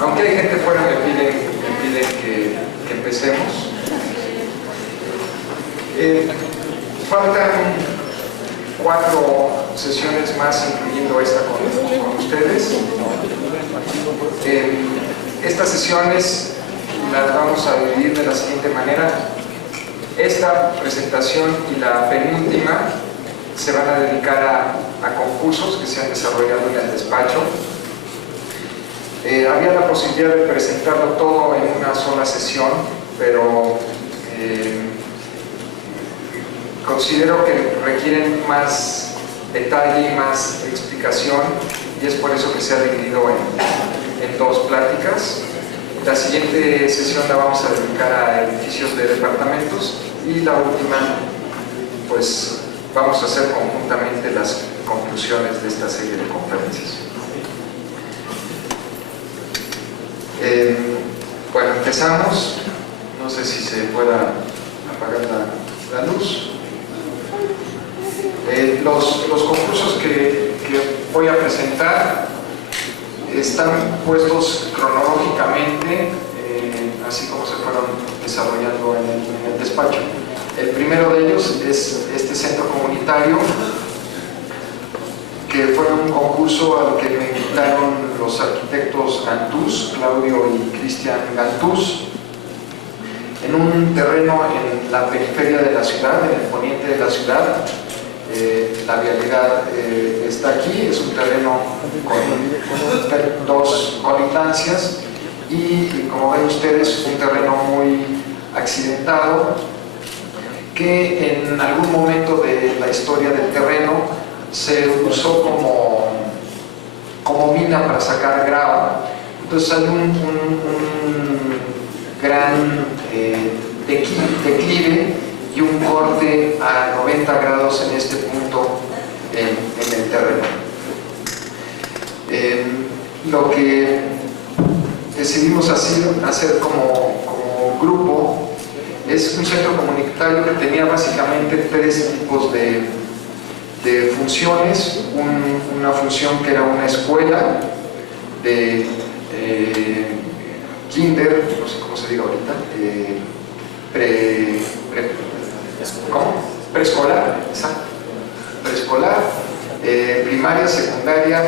Aunque hay gente fuera, me piden que empecemos. Faltan 4 sesiones más, incluyendo esta con ustedes. Estas sesiones las vamos a dividir de la siguiente manera. Esta presentación y la penúltima se van a dedicar a concursos que se han desarrollado en el despacho. Había la posibilidad de presentarlo todo en una sola sesión, pero considero que requieren más detalle y más explicación, y es por eso que se ha dividido en 2 pláticas. La siguiente sesión la vamos a dedicar a edificios de departamentos, y la última, pues vamos a hacer conjuntamente las conclusiones de esta serie de conferencias. Bueno, empezamos. No sé si se pueda apagar la luz. Los concursos que voy a presentar están puestos cronológicamente, así como se fueron desarrollando en el despacho. El primero de ellos es este centro comunitario, que fue un concurso al que me invitaron los arquitectos Gantús, Claudio y Cristian Gantús, en un terreno en la periferia de la ciudad, en el poniente de la ciudad. La vialidad está aquí, es un terreno con 2 colindancias, y como ven ustedes, un terreno muy accidentado, que en algún momento de la historia del terreno se usó como mina para sacar grava. Entonces hay un gran declive y un corte a 90 grados en este punto en el terreno. Lo que decidimos hacer como grupo es un centro comunitario que tenía básicamente 3 tipos de funciones. Una función que era una escuela de kinder, no sé cómo se diga ahorita, preescolar, exacto, preescolar, primaria, secundaria,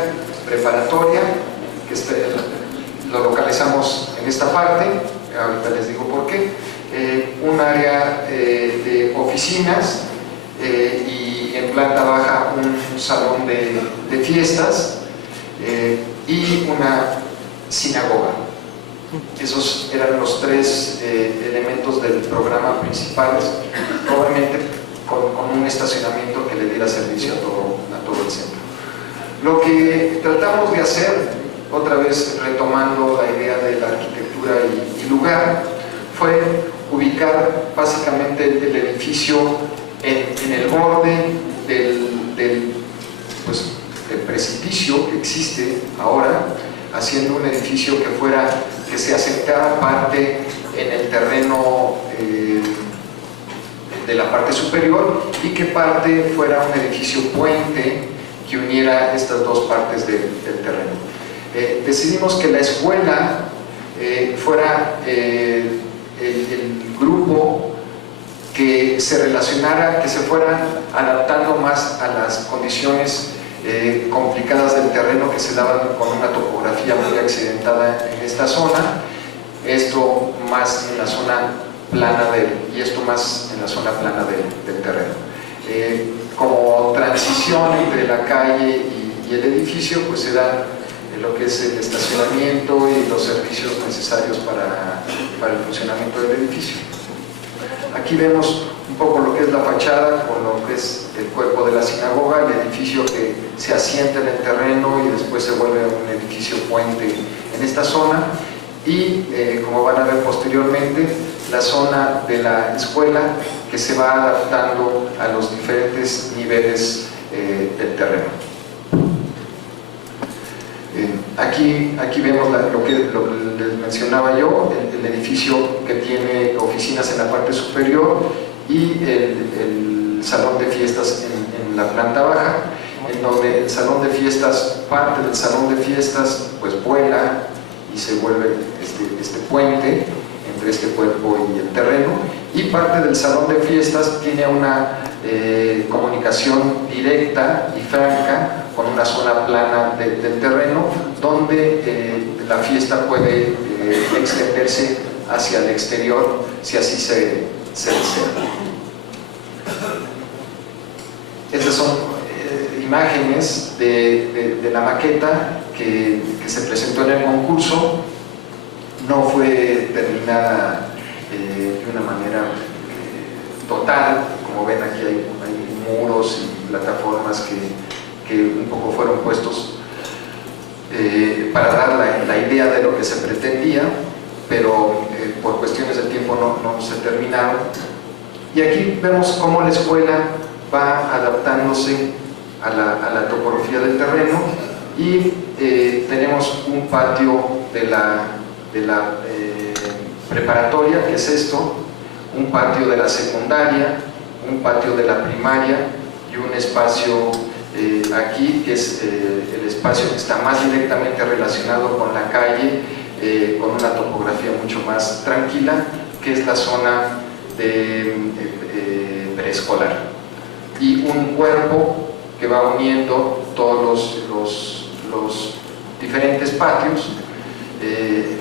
preparatoria, que lo localizamos en esta parte, ahorita les digo por qué. Un área de oficinas, y en planta baja un salón de fiestas, y una sinagoga. Esos eran los 3 elementos del programa principal, obviamente con un estacionamiento que le diera servicio a todo el centro. Lo que tratamos de hacer, otra vez retomando la idea de la arquitectura y lugar, fue ubicar básicamente el edificio en el borde del precipicio que existe ahora, haciendo un edificio que se asentara parte en el terreno de la parte superior, y que parte fuera un edificio puente que uniera estas 2 partes del terreno. Decidimos que la escuela fuera el grupo que se relacionara, que se fuera adaptando más a las condiciones complicadas del terreno que se daban con una topografía muy accidentada en esta zona, esto más en la zona plana y esto más en la zona plana del terreno. Como transición entre la calle y el edificio, pues se da lo que es el estacionamiento y los servicios necesarios para el funcionamiento del edificio. Aquí vemos un poco lo que es la fachada con lo que es el cuerpo de la sinagoga, el edificio que se asienta en el terreno y después se vuelve un edificio puente en esta zona, y como van a ver posteriormente, la zona de la escuela que se va adaptando a los diferentes niveles del terreno. Aquí vemos lo que les mencionaba yo, el edificio que tiene oficinas en la parte superior y el salón de fiestas en la planta baja, en donde el salón de fiestas, parte del salón de fiestas, pues vuela y se vuelve este puente entre este cuerpo y el terreno, y parte del salón de fiestas tiene una comunicación directa y franca con una zona plana del terreno, donde la fiesta puede extenderse hacia el exterior si así se desea. Estas son imágenes de la maqueta que se presentó en el concurso. No fue terminada de una manera total. Como ven, aquí hay muros y plataformas que un poco fueron puestos para dar la idea de lo que se pretendía, pero por cuestiones de tiempo no se terminaron. Y aquí vemos cómo la escuela va adaptándose a la topografía del terreno, y tenemos un patio de la preparatoria, que es esto, un patio de la secundaria, un patio de la primaria y un espacio aquí, que es el espacio que está más directamente relacionado con la calle, con una topografía mucho más tranquila, que es la zona de preescolar, y un cuerpo que va uniendo todos los diferentes patios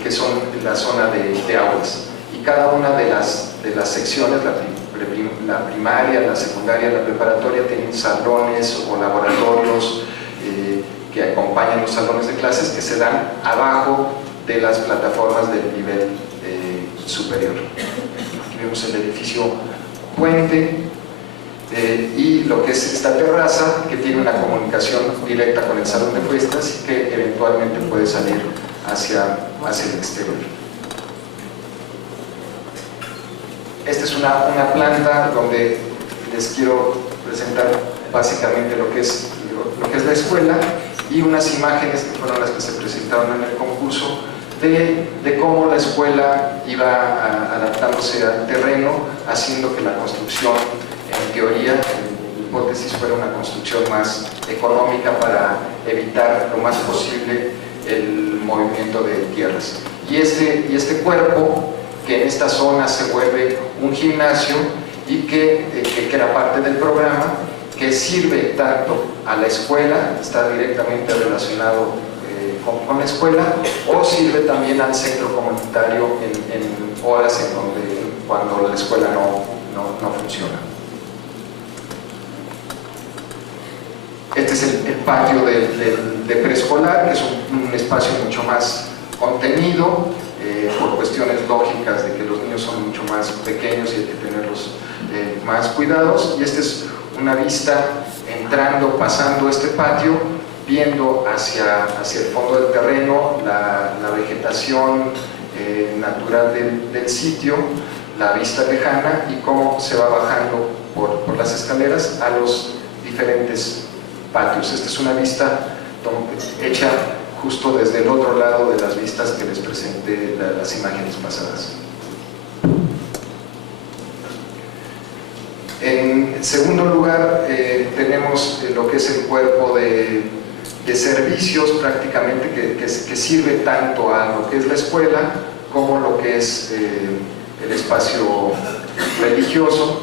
que son la zona de aulas, y cada una de las secciones, la primaria, la secundaria, la preparatoria, tienen salones o laboratorios que acompañan los salones de clases, que se dan abajo de las plataformas del nivel superior. Aquí vemos el edificio puente y lo que es esta terraza, que tiene una comunicación directa con el salón de fiestas y que eventualmente puede salir hacia el exterior. Esta es una planta donde les quiero presentar básicamente lo que es la escuela, y unas imágenes que fueron las que se presentaron en el concurso de cómo la escuela iba adaptándose al terreno, haciendo que la construcción, en teoría, en hipótesis, fuera una construcción más económica para evitar lo más posible el movimiento de tierras. Y este cuerpo, que en esta zona se vuelve un gimnasio y que era parte del programa, que sirve tanto a la escuela, está directamente relacionado con la escuela, o sirve también al centro comunitario en horas cuando la escuela no funciona. Este es el patio de preescolar, que es un espacio mucho más contenido, por cuestiones lógicas de que los niños son mucho más pequeños y hay que tenerlos más cuidados. Y esta es una vista pasando este patio, viendo hacia el fondo del terreno la vegetación natural del sitio, la vista lejana, y cómo se va bajando por las escaleras a los diferentes patios. Esta es una vista hecha justo desde el otro lado de las vistas que les presenté las imágenes pasadas. En segundo lugar, tenemos lo que es el cuerpo de servicios, prácticamente, que sirve tanto a lo que es la escuela como lo que es el espacio religioso,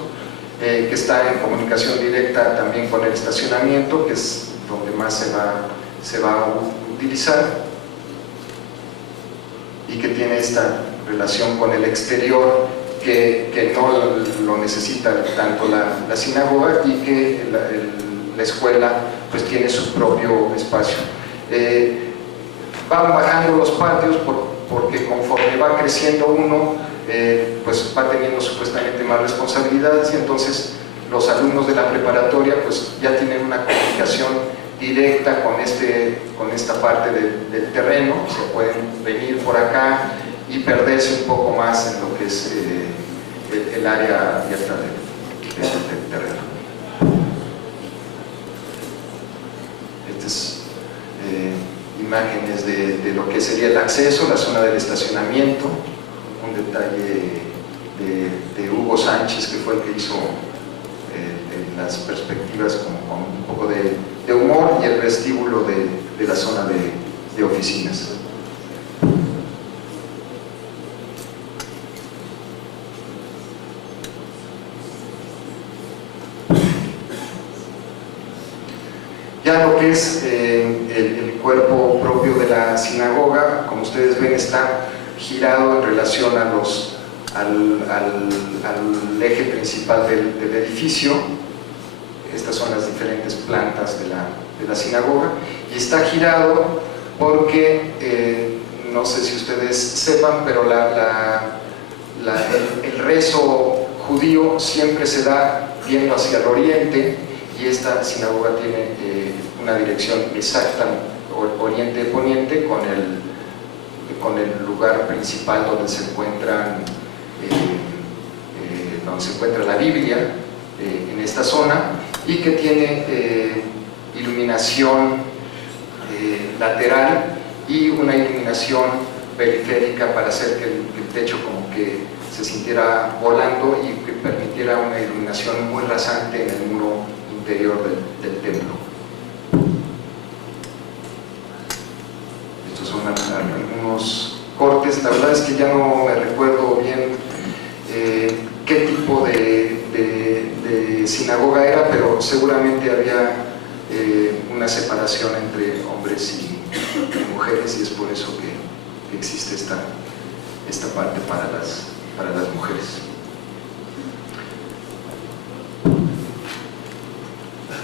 que está en comunicación directa también con el estacionamiento, que es donde más se va a utilizar, y que tiene esta relación con el exterior, que no lo necesita tanto la sinagoga, y que la escuela pues tiene su propio espacio. Van bajando los patios porque conforme va creciendo uno, pues va teniendo supuestamente más responsabilidades, y entonces los alumnos de la preparatoria pues ya tienen una comunicación directa con esta parte del terreno. Se pueden venir por acá y perderse un poco más en lo que es el área abierta del terreno. Estas es imágenes de lo que sería el acceso, la zona del estacionamiento, un detalle de Hugo Sánchez, que fue el que hizo las perspectivas con un poco de humor, y el vestíbulo de la zona de oficinas. que es el cuerpo propio de la sinagoga, como ustedes ven, está girado en relación a al eje principal del edificio. Estas son las diferentes plantas de la sinagoga, y está girado porque, no sé si ustedes sepan, pero el rezo judío siempre se da viendo hacia el oriente, y esta sinagoga tiene una dirección exacta, oriente-poniente, con el lugar principal donde se encuentra la Biblia, en esta zona, y que tiene iluminación lateral y una iluminación periférica para hacer que el techo como que se sintiera volando y que permitiera una iluminación muy rasante en el muro interior del templo. Estos son algunos cortes. La verdad es que ya no me recuerdo bien qué tipo de sinagoga era, pero seguramente había una separación entre hombres y mujeres, y es por eso que existe esta parte para las mujeres.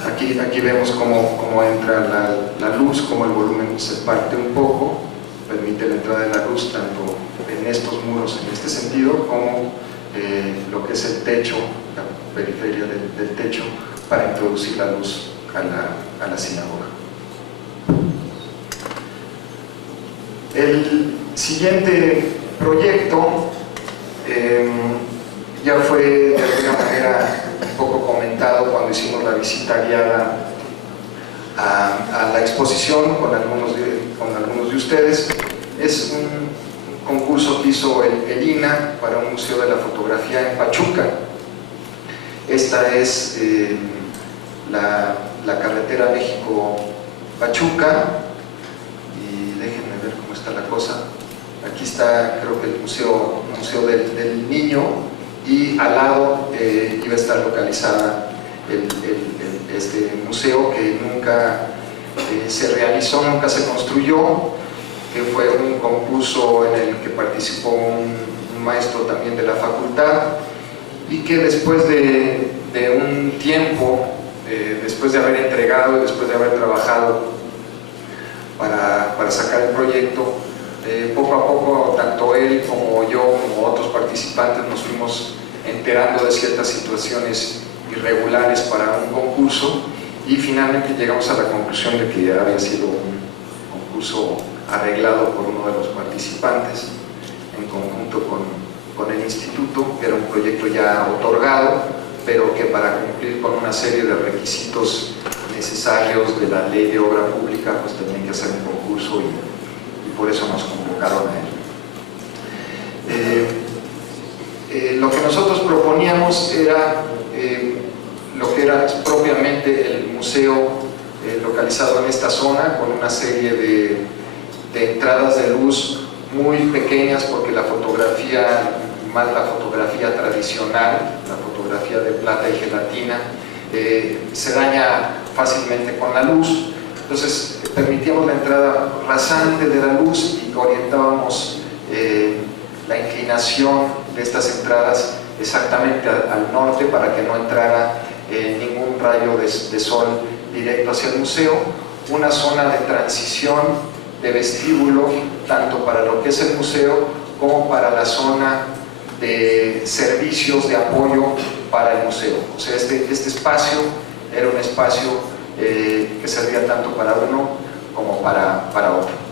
Aquí vemos cómo entra la luz, cómo el volumen se parte un poco, permite la entrada de la luz tanto en estos muros en este sentido, como lo que es el techo, la periferia del techo, para introducir la luz a la sinagoga. El siguiente proyecto ya fue de alguna manera un poco comentado cuando hicimos la visita guiada a la exposición con algunos de ustedes. Es un concurso que hizo el INAH para un museo de la fotografía en Pachuca. Esta es la carretera México-Pachuca, y déjenme ver cómo está la cosa. Aquí está, creo que el museo del Niño, y al lado iba a estar localizada este museo, que nunca se realizó, nunca se construyó, que fue un concurso en el que participó un maestro también de la facultad, y que después de un tiempo, después de haber entregado y después de haber trabajado para sacar el proyecto, poco a poco, tanto él como yo, como otros participantes, nos fuimos enterando de ciertas situaciones irregulares para un concurso, y finalmente llegamos a la conclusión de que había sido un concurso arreglado por uno de los participantes en conjunto con el instituto, que era un proyecto ya otorgado, pero que para cumplir con una serie de requisitos necesarios de la ley de obra pública, pues tenían que hacer un concurso, y por eso nos convocaron a él. Lo que nosotros proponíamos era lo que era propiamente el museo localizado en esta zona, con una serie de entradas de luz muy pequeñas, porque la fotografía, más la fotografía tradicional, la fotografía de plata y gelatina, se daña fácilmente con la luz. Entonces permitíamos la entrada rasante de la luz, y orientábamos la inclinación de estas entradas exactamente al norte, para que no entrara ningún rayo de sol directo hacia el museo. Una zona de transición, de vestíbulo, tanto para lo que es el museo como para la zona de servicios de apoyo para el museo. O sea, este espacio era un espacio que servía tanto para uno como para otro.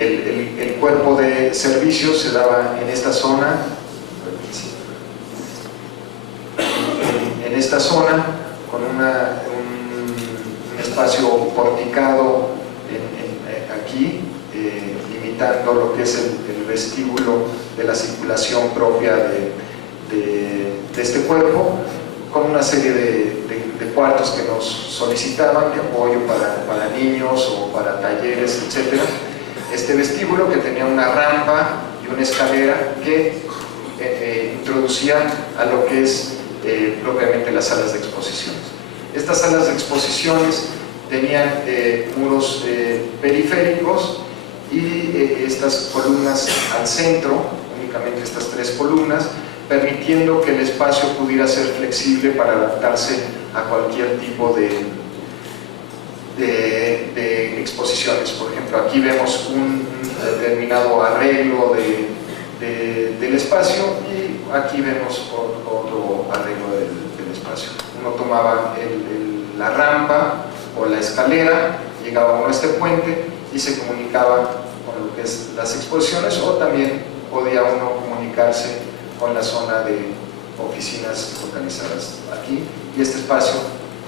El cuerpo de servicios se daba en esta zona, con un espacio porticado aquí, limitando lo que es el vestíbulo de la circulación propia de este cuerpo, con una serie de cuartos que nos solicitaban de apoyo para niños o para talleres, etc. Este vestíbulo, que tenía una rampa y una escalera que introducía a lo que es propiamente las salas de exposiciones. Estas salas de exposiciones tenían muros periféricos y estas columnas al centro, únicamente estas 3 columnas, permitiendo que el espacio pudiera ser flexible para adaptarse a cualquier tipo de exposiciones. Por ejemplo, aquí vemos un determinado arreglo del espacio y aquí vemos otro arreglo del espacio. Uno tomaba la rampa o la escalera, llegaba uno a este puente y se comunicaba con lo que es las exposiciones, o también podía uno comunicarse con la zona de oficinas localizadas aquí, y este espacio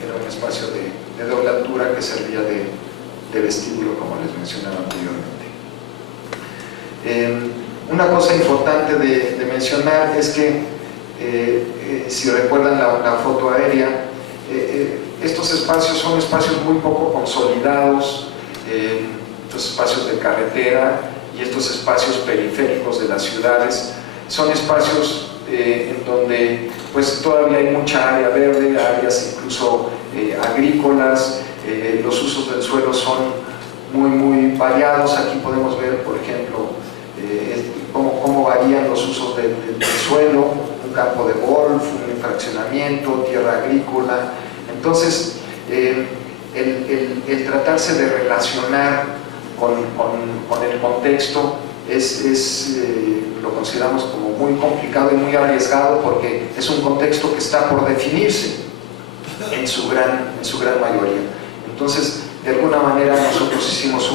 era un espacio de doble altura que servía de vestíbulo, como les mencionaba anteriormente. Una cosa importante de mencionar es que, si recuerdan la foto aérea, estos espacios son espacios muy poco consolidados, estos espacios de carretera y estos espacios periféricos de las ciudades son espacios en donde pues todavía hay mucha área verde, áreas incluso agrícolas, los usos del suelo son muy variados. Aquí podemos ver, por ejemplo, cómo varían los usos del suelo, un campo de golf, un fraccionamiento, tierra agrícola. Entonces, el tratarse de relacionar con el contexto lo consideramos como muy complicado y muy arriesgado, porque es un contexto que está por definirse en su gran mayoría. Entonces, de alguna manera nosotros hicimos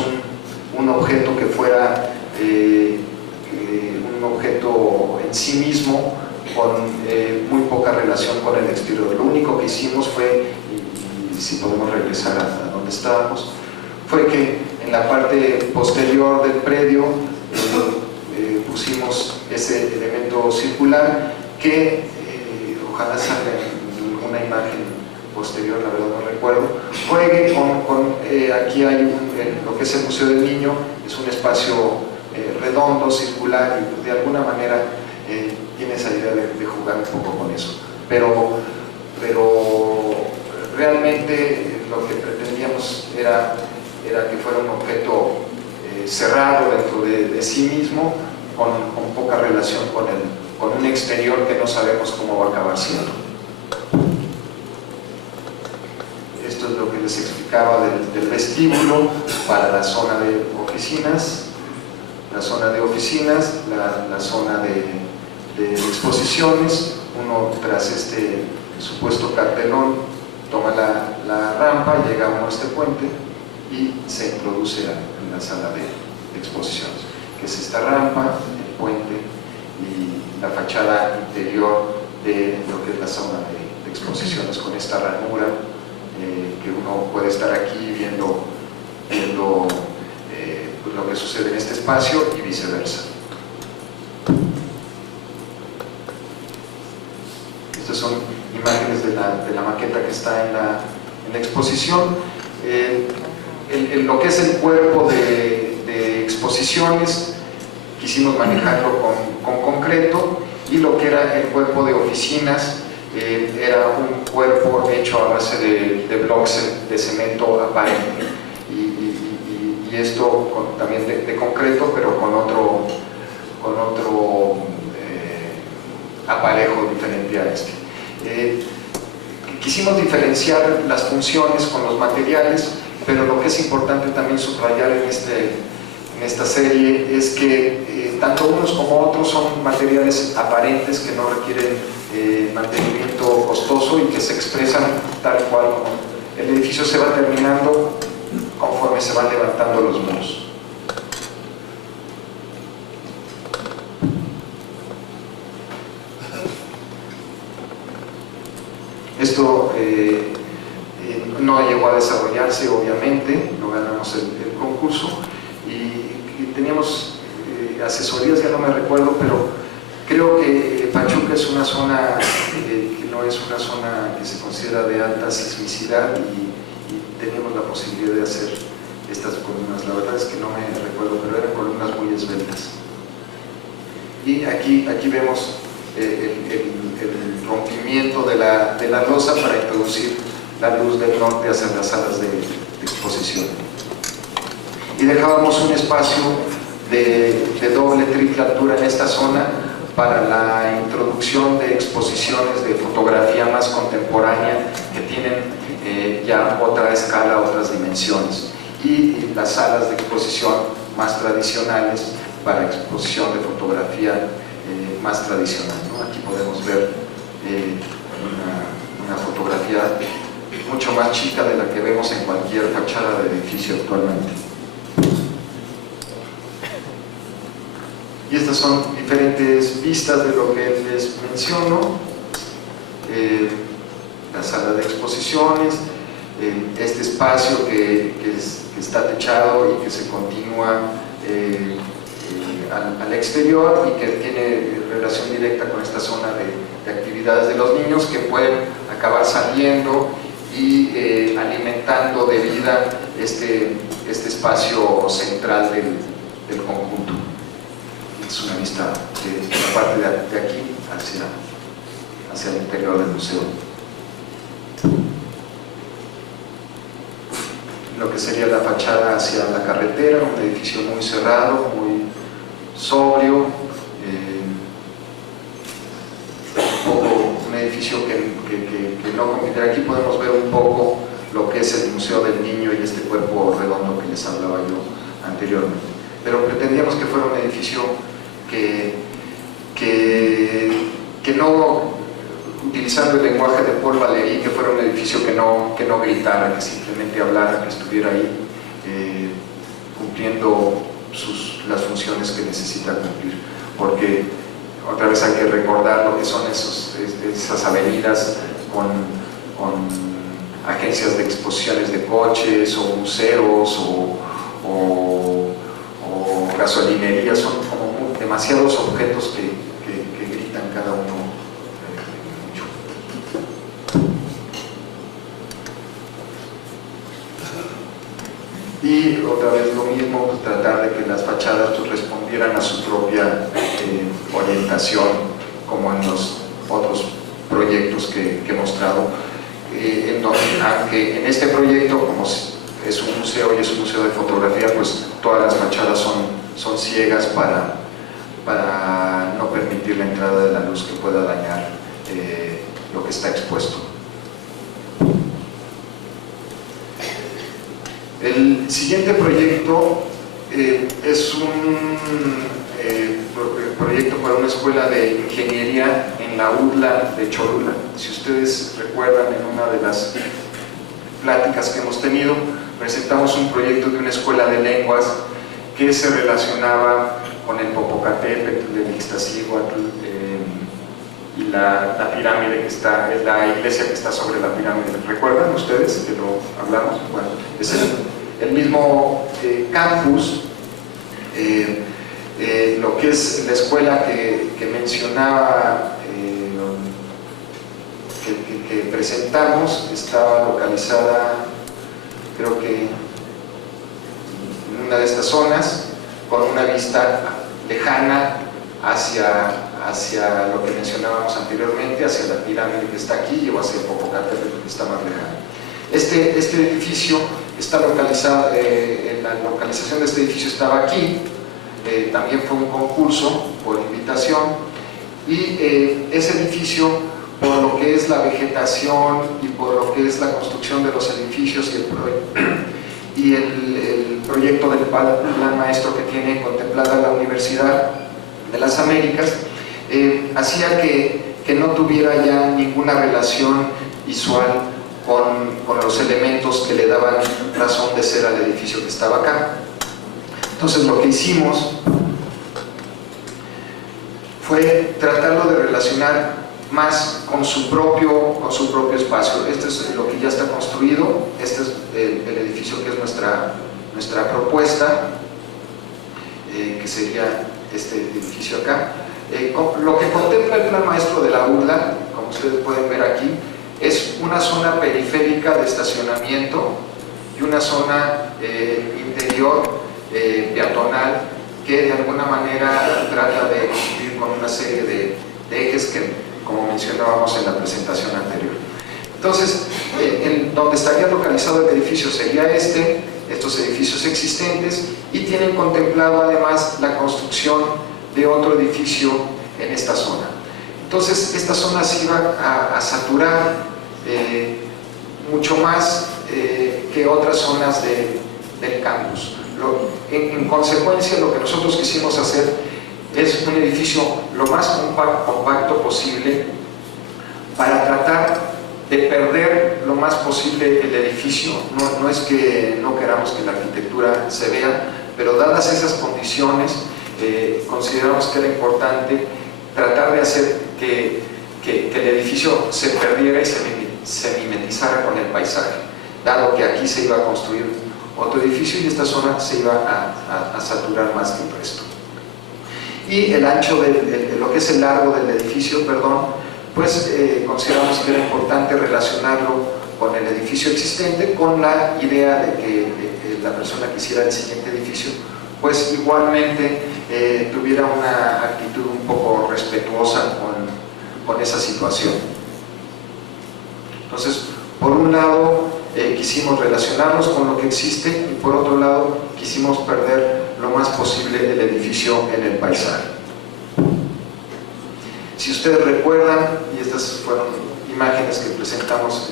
un objeto que fuera un objeto en sí mismo, con muy poca relación con el exterior. Lo único que hicimos fue, y si podemos regresar a donde estábamos, fue que en la parte posterior del predio pusimos ese elemento circular que ojalá salga en una imagen posterior, la verdad no recuerdo. Juegue aquí hay lo que es el Museo del Niño, es un espacio redondo, circular, y de alguna manera tiene esa idea de jugar un poco con eso, pero realmente lo que pretendíamos era que fuera un objeto cerrado dentro de sí mismo, con poca relación con un exterior que no sabemos cómo va a acabar siendo. Esto es lo que les explicaba del vestíbulo para la zona de oficinas, la zona de exposiciones. Uno, tras este supuesto cartelón, toma la rampa, llega uno a este puente y se introduce en la sala de exposiciones, que es esta rampa, el puente y la fachada interior de lo que es la zona de exposiciones, con esta ranura que uno puede estar aquí viendo pues lo que sucede en este espacio y viceversa. Estas son imágenes de la maqueta que está en la exposición. Lo que es el cuerpo de exposiciones quisimos manejarlo con concreto, y lo que era el cuerpo de oficinas era un cuerpo hecho a base de bloques de cemento aparente, y esto también de concreto, pero con otro aparejo diferente a este. Quisimos diferenciar las funciones con los materiales, pero lo que es importante también subrayar en esta serie es que tanto unos como otros son materiales aparentes que no requieren mantenimiento costoso y que se expresan tal cual como el edificio se va terminando conforme se van levantando los muros. Esto no llegó a desarrollarse, obviamente, no ganamos el concurso, y teníamos asesorías, ya no me recuerdo, pero creo que Pachuca es una zona que no es una zona que se considera de alta sismicidad, y teníamos la posibilidad de hacer estas columnas. La verdad es que no me recuerdo, pero eran columnas muy esbeltas. Y aquí vemos el rompimiento de la losa para introducir la luz del norte hacia las salas de exposición. Y dejábamos un espacio de doble, triple altura en esta zona para la introducción de exposiciones de fotografía más contemporánea que tienen ya otra escala, otras dimensiones, y las salas de exposición más tradicionales para exposición de fotografía más tradicional, ¿no? Aquí podemos ver una fotografía mucho más chica de la que vemos en cualquier fachada de edificio actualmente. Y estas son diferentes vistas de lo que les menciono. La sala de exposiciones, este espacio que está techado y que se continúa al exterior y que tiene relación directa con esta zona de actividades de los niños, que pueden acabar saliendo y alimentando de vida este espacio central del conjunto. Es una vista de la parte de aquí hacia el interior del museo. Lo que sería la fachada hacia la carretera, un edificio muy cerrado, muy sobrio, un edificio que no compite. Aquí podemos ver un poco lo que es el Museo del Niño y este cuerpo redondo que les hablaba yo anteriormente. Pero pretendíamos que fuera un edificio que no, utilizando el lenguaje de Paul Valéry, que fuera un edificio que no gritara, que simplemente hablara, que estuviera ahí cumpliendo las funciones que necesita cumplir. Porque otra vez hay que recordar lo que son esas avenidas con agencias de exposiciones de coches o museos o gasolinerías. Son como demasiados objetos que gritan cada uno mucho. Y otra vez lo mismo, pues, tratar de que las fachadas pues respondieran a su propia orientación, como en los otros proyectos que he mostrado, aunque en este proyecto, como es un museo y es un museo de fotografía, pues todas las fachadas son ciegas para no permitir la entrada de la luz que pueda dañar lo que está expuesto. El siguiente proyecto es un proyecto para una escuela de ingeniería en la UDLA de Cholula. Si ustedes recuerdan, en una de las pláticas que hemos tenido, presentamos un proyecto de una escuela de lenguas que se relacionaba con el Popocatépetl, el Ixtaccíhuatl y la pirámide que está, es la iglesia que está sobre la pirámide. ¿Recuerdan ustedes que lo hablamos? Bueno, es el mismo campus, lo que es la escuela que mencionaba, que presentamos, estaba localizada, creo que en una de estas zonas, con una vista lejana hacia lo que mencionábamos anteriormente, hacia la pirámide que está aquí o hacia el Popocatépetl que está más lejano. Este edificio está localizado, la localización de este edificio estaba aquí, también fue un concurso por invitación, y ese edificio, por lo que es la vegetación y por lo que es la construcción de los edificios y el proyecto del plan maestro que tiene contemplada la Universidad de las Américas, hacía que no tuviera ya ninguna relación visual con los elementos que le daban razón de ser al edificio que estaba acá. Entonces lo que hicimos fue tratarlo de relacionar más con su propio espacio. Este es lo que ya está construido, este es el edificio que es nuestra propuesta, que sería este edificio acá. Lo que contempla el plan maestro de la UDLA, como ustedes pueden ver aquí, es una zona periférica de estacionamiento y una zona interior peatonal que de alguna manera trata de cumplir con una serie de ejes que como mencionábamos en la presentación anterior. Entonces, en donde estaría localizado el edificio sería estos edificios existentes, y tienen contemplado además la construcción de otro edificio en esta zona. Entonces, esta zona se iba a saturar mucho más que otras zonas del campus. En consecuencia, lo que nosotros quisimos hacer es un edificio lo más compacto posible para tratar de perder lo más posible el edificio. No es que no queramos que la arquitectura se vea, pero dadas esas condiciones, consideramos que era importante tratar de hacer que el edificio se perdiera y se mimetizara con el paisaje, dado que aquí se iba a construir otro edificio y esta zona se iba a saturar más que el resto. Y el ancho lo que es el largo del edificio, pues consideramos que era importante relacionarlo con el edificio existente, con la idea de que la persona que hiciera el siguiente edificio pues igualmente tuviera una actitud un poco respetuosa con esa situación. Entonces, por un lado quisimos relacionarnos con lo que existe, y por otro lado quisimos perder lo más posible el edificio en el paisaje. Si ustedes recuerdan, y estas fueron imágenes que presentamos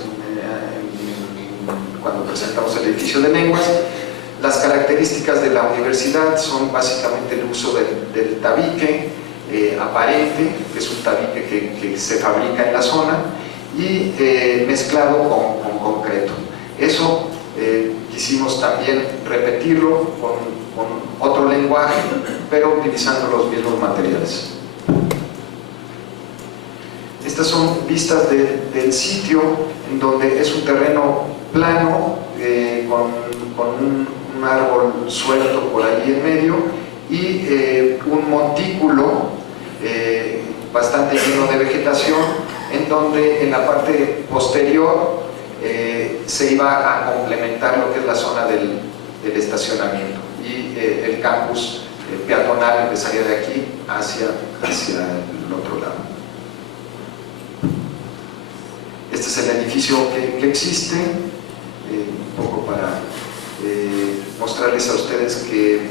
cuando presentamos el edificio de lenguas, las características de la universidad son básicamente el uso del tabique aparente, que es un tabique que se fabrica en la zona, y mezclado con concreto. Eso quisimos también repetirlo con otro lenguaje, pero utilizando los mismos materiales. Estas son vistas del sitio, en donde es un terreno plano con un árbol suelto por ahí en medio y un montículo bastante lleno de vegetación, en donde en la parte posterior se iba a complementar lo que es la zona del estacionamiento, y el campus peatonal empezaría de aquí hacia el otro lado. Este es el edificio que existe, un poco para mostrarles a ustedes que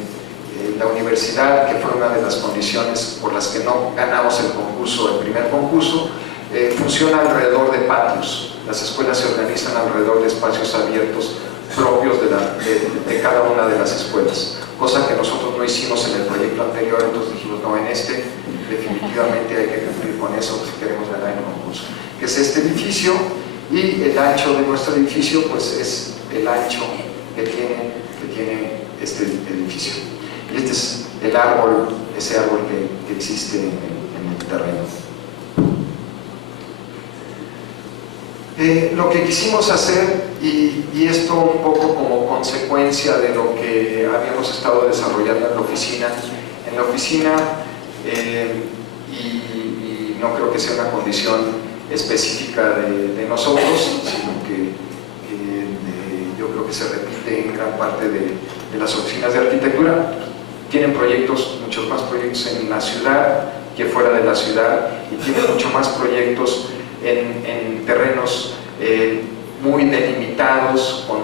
la universidad, que fue una de las condiciones por las que no ganamos el primer concurso, funciona alrededor de patios. Las escuelas se organizan alrededor de espacios abiertos propios de cada una de las escuelas, cosa que nosotros no hicimos en el proyecto anterior. Entonces dijimos, no, en este definitivamente hay que cumplir con eso si queremos ganar el concurso, que es este edificio, y el ancho de nuestro edificio pues es el ancho que tiene este edificio, y este es el árbol, ese árbol que existe en el terreno. Lo que quisimos hacer, y esto un poco como consecuencia de lo que habíamos estado desarrollando en la oficina, y no creo que sea una condición específica de nosotros, sino que yo creo que se repite en gran parte de las oficinas de arquitectura. Tienen muchos más proyectos en la ciudad que fuera de la ciudad, y tienen mucho más proyectos en terrenos muy delimitados, con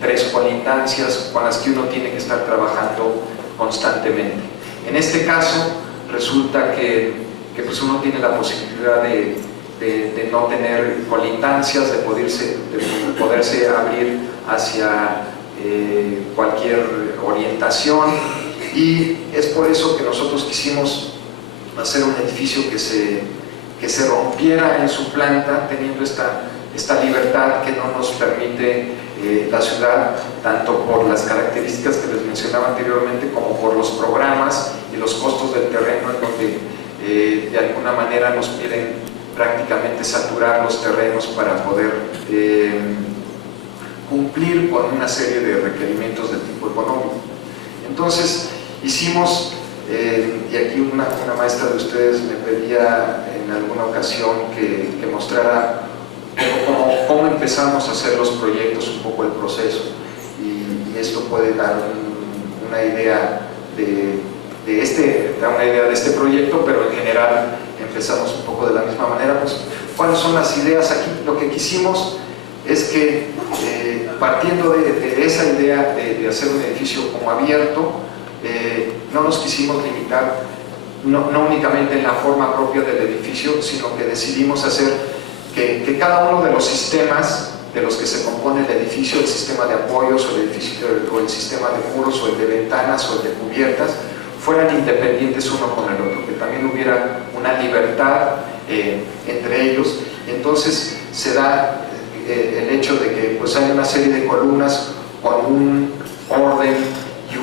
3 colindancias con las que uno tiene que estar trabajando constantemente. En este caso resulta que pues uno tiene la posibilidad de no tener colindancias, de poderse abrir hacia cualquier orientación, y es por eso que nosotros quisimos hacer un edificio que se rompiera en su planta, teniendo esta libertad que no nos permite la ciudad, tanto por las características que les mencionaba anteriormente, como por los programas y los costos del terreno, en donde de alguna manera nos piden prácticamente saturar los terrenos para poder cumplir con una serie de requerimientos de tipo económico. Entonces hicimos, y aquí una maestra de ustedes me pedía en alguna ocasión que mostrara cómo empezamos a hacer los proyectos, un poco el proceso, y esto puede dar una idea de este proyecto, pero en general empezamos un poco de la misma manera. Pues, ¿cuáles son las ideas aquí? Lo que quisimos es que, partiendo de esa idea de hacer un edificio como abierto, no nos quisimos limitar no únicamente en la forma propia del edificio, sino que decidimos hacer que cada uno de los sistemas de los que se compone el edificio, el sistema de apoyos o el sistema de muros o el de ventanas o el de cubiertas, fueran independientes uno con el otro, que también hubiera una libertad entre ellos. Entonces se da el hecho de que pues hay una serie de columnas con un orden y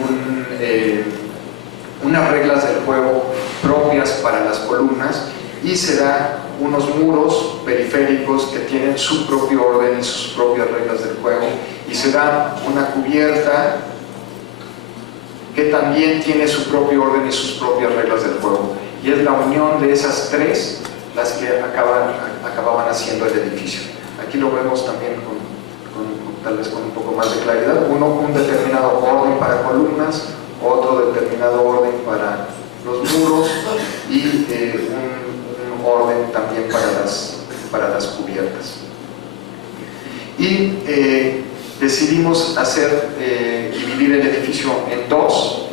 unas reglas del juego propias para las columnas, y se da unos muros periféricos que tienen su propio orden y sus propias reglas del juego, y se da una cubierta que también tiene su propio orden y sus propias reglas del juego, y es la unión de esas tres las que acababan haciendo el edificio. Aquí lo vemos también tal vez con un poco más de claridad. Un determinado orden para columnas, otro determinado orden para los muros y un orden también para las cubiertas. Y decidimos dividir el edificio en dos,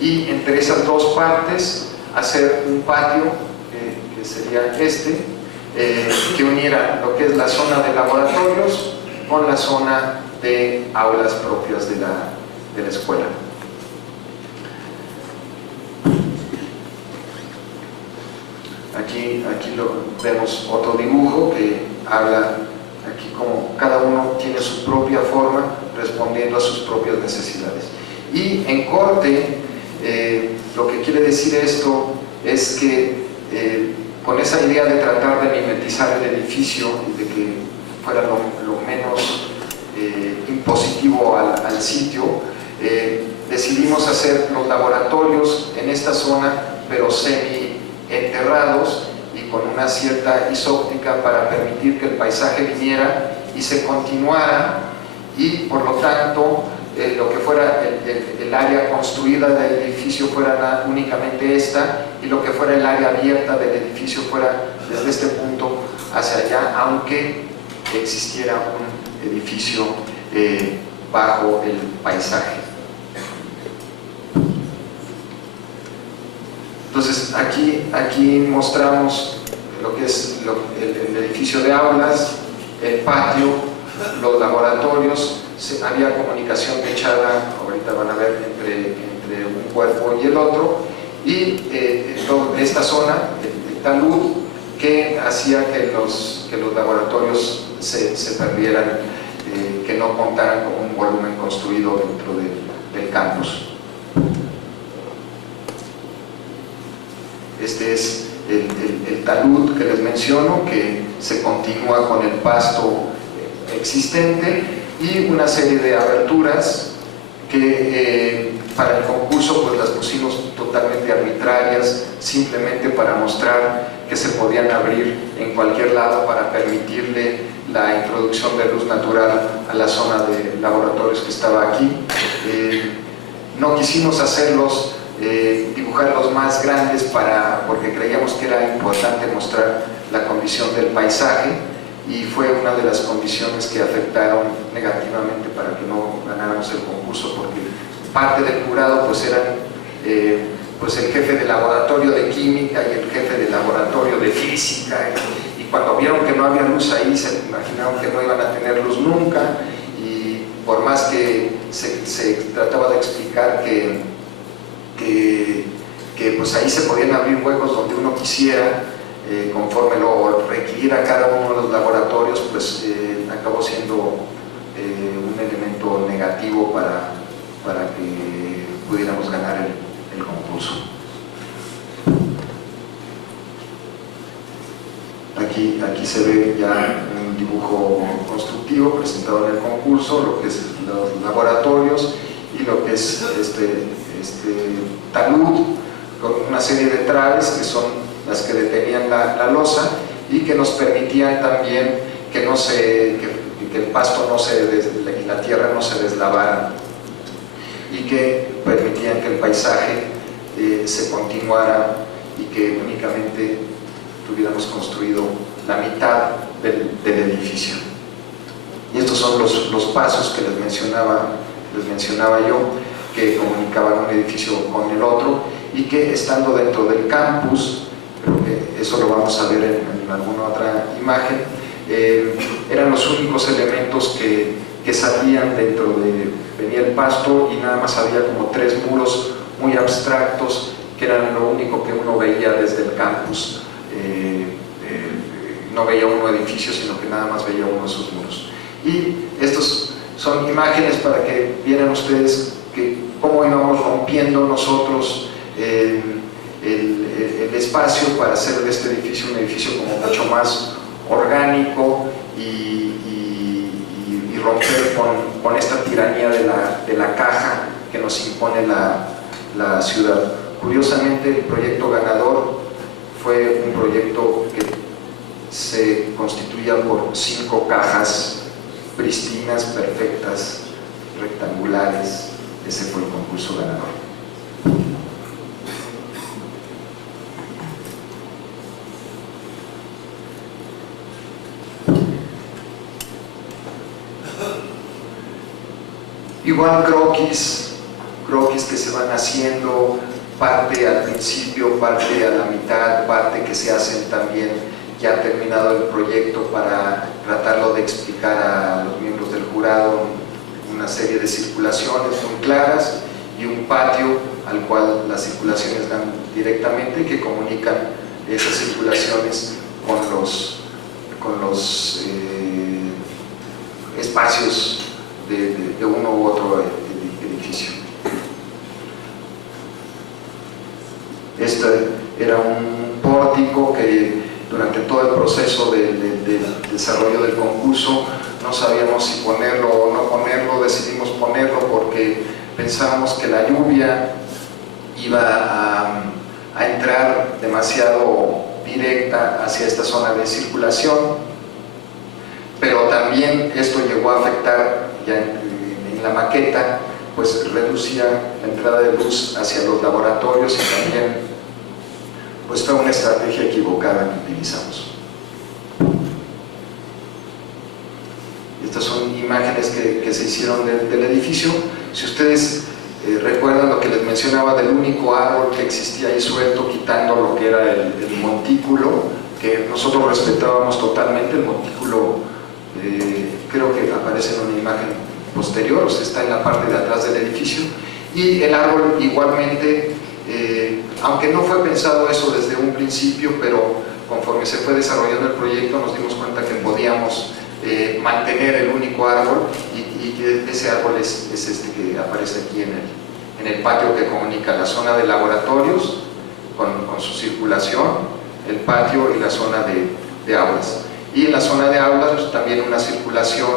y entre esas dos partes hacer un patio, que sería que uniera lo que es la zona de laboratorios con la zona de aulas propias de la escuela. Aquí vemos otro dibujo que habla aquí como cada uno tiene su propia forma respondiendo a sus propias necesidades. Y en corte, lo que quiere decir esto es que con esa idea de tratar de mimetizar el edificio y de que fuera lo menos impositivo al sitio, decidimos hacer los laboratorios en esta zona, pero semi-enterrados y con una cierta isóptica para permitir que el paisaje viniera y se continuara, y por lo tanto lo que fuera el área construida del edificio fuera únicamente esta, y lo que fuera el área abierta del edificio fuera desde este punto hacia allá, aunque existiera un edificio bajo el paisaje. Entonces aquí mostramos lo que es el edificio de aulas, el patio, los laboratorios. Había comunicación techada, ahorita van a ver, entre un cuerpo y el otro, y esta zona, el talud, que hacía que los laboratorios se perdieran, que no contaran con un volumen construido dentro del campus. Este es el talud que les menciono, que se continúa con el pasto existente, y una serie de aberturas que para el concurso pues las pusimos totalmente arbitrarias, simplemente para mostrar que se podían abrir en cualquier lado para permitirle la introducción de luz natural a la zona de laboratorios que estaba aquí. No quisimos hacerlos, dibujarlos más grandes porque creíamos que era importante mostrar la condición del paisaje, y fue una de las condiciones que afectaron negativamente para que no ganáramos el concurso, porque parte del jurado pues eran pues el jefe de laboratorio de química y el jefe de laboratorio de física, y cuando vieron que no había luz ahí se imaginaron que no iban a tener luz nunca, y por más que se trataba de explicar que pues ahí se podían abrir huecos donde uno quisiera, conforme lo requiriera cada uno de los laboratorios, pues acabó siendo un elemento negativo para que pudiéramos ganar el concurso. Aquí se ve ya un dibujo constructivo presentado en el concurso, lo que es los laboratorios y lo que es este talud, con una serie de traves que son las que detenían la losa y que nos permitían también que el pasto y la tierra no se deslavaran, y que permitían que el paisaje se continuara y que únicamente tuviéramos construido la mitad del edificio. Y estos son los pasos que les mencionaba yo, que comunicaban un edificio con el otro, y que estando dentro del campus, creo que eso lo vamos a ver en alguna otra imagen, eran los únicos elementos que salían dentro de, venía el pasto y nada más había como 3 muros muy abstractos que eran lo único que uno veía desde el campus. No veía uno edificio, sino que nada más veía uno de sus muros. Y estos son imágenes para que vieran ustedes cómo íbamos rompiendo nosotros el espacio para hacer de este edificio un edificio como mucho más orgánico y romper con esta tiranía de la caja que nos impone la ciudad. Curiosamente, el proyecto ganador fue un proyecto que se constituía por 5 cajas pristinas, perfectas, rectangulares. Ese fue el concurso ganador. Igual croquis que se van haciendo, parte al principio, parte a la mitad, parte que se hacen también ya terminado el proyecto para tratarlo de explicar a los miembros del jurado, una serie de circulaciones muy claras y un patio al cual las circulaciones dan directamente, que comunican esas circulaciones con los espacios de uno u otro edificio. Este era un pórtico que durante todo el proceso del desarrollo del concurso no sabíamos si ponerlo o no ponerlo. Decidimos ponerlo porque pensábamos que la lluvia iba a entrar demasiado directa hacia esta zona de circulación, pero también esto llegó a afectar ya en la maqueta, pues reducía la entrada de luz hacia los laboratorios y también pues fue una estrategia equivocada que utilizamos. Estas son imágenes que se hicieron del edificio. Si ustedes recuerdan lo que les mencionaba del único árbol que existía ahí suelto, quitando lo que era el montículo, que nosotros respetábamos totalmente. El montículo creo que aparece en una imagen posterior, o sea, está en la parte de atrás del edificio, y el árbol igualmente, aunque no fue pensado eso desde un principio, pero conforme se fue desarrollando el proyecto nos dimos cuenta que podíamos mantener el único árbol, y que ese árbol es este que aparece aquí en el patio, que comunica la zona de laboratorios con su circulación, el patio y la zona de aulas. Y en la zona de aulas pues, también una circulación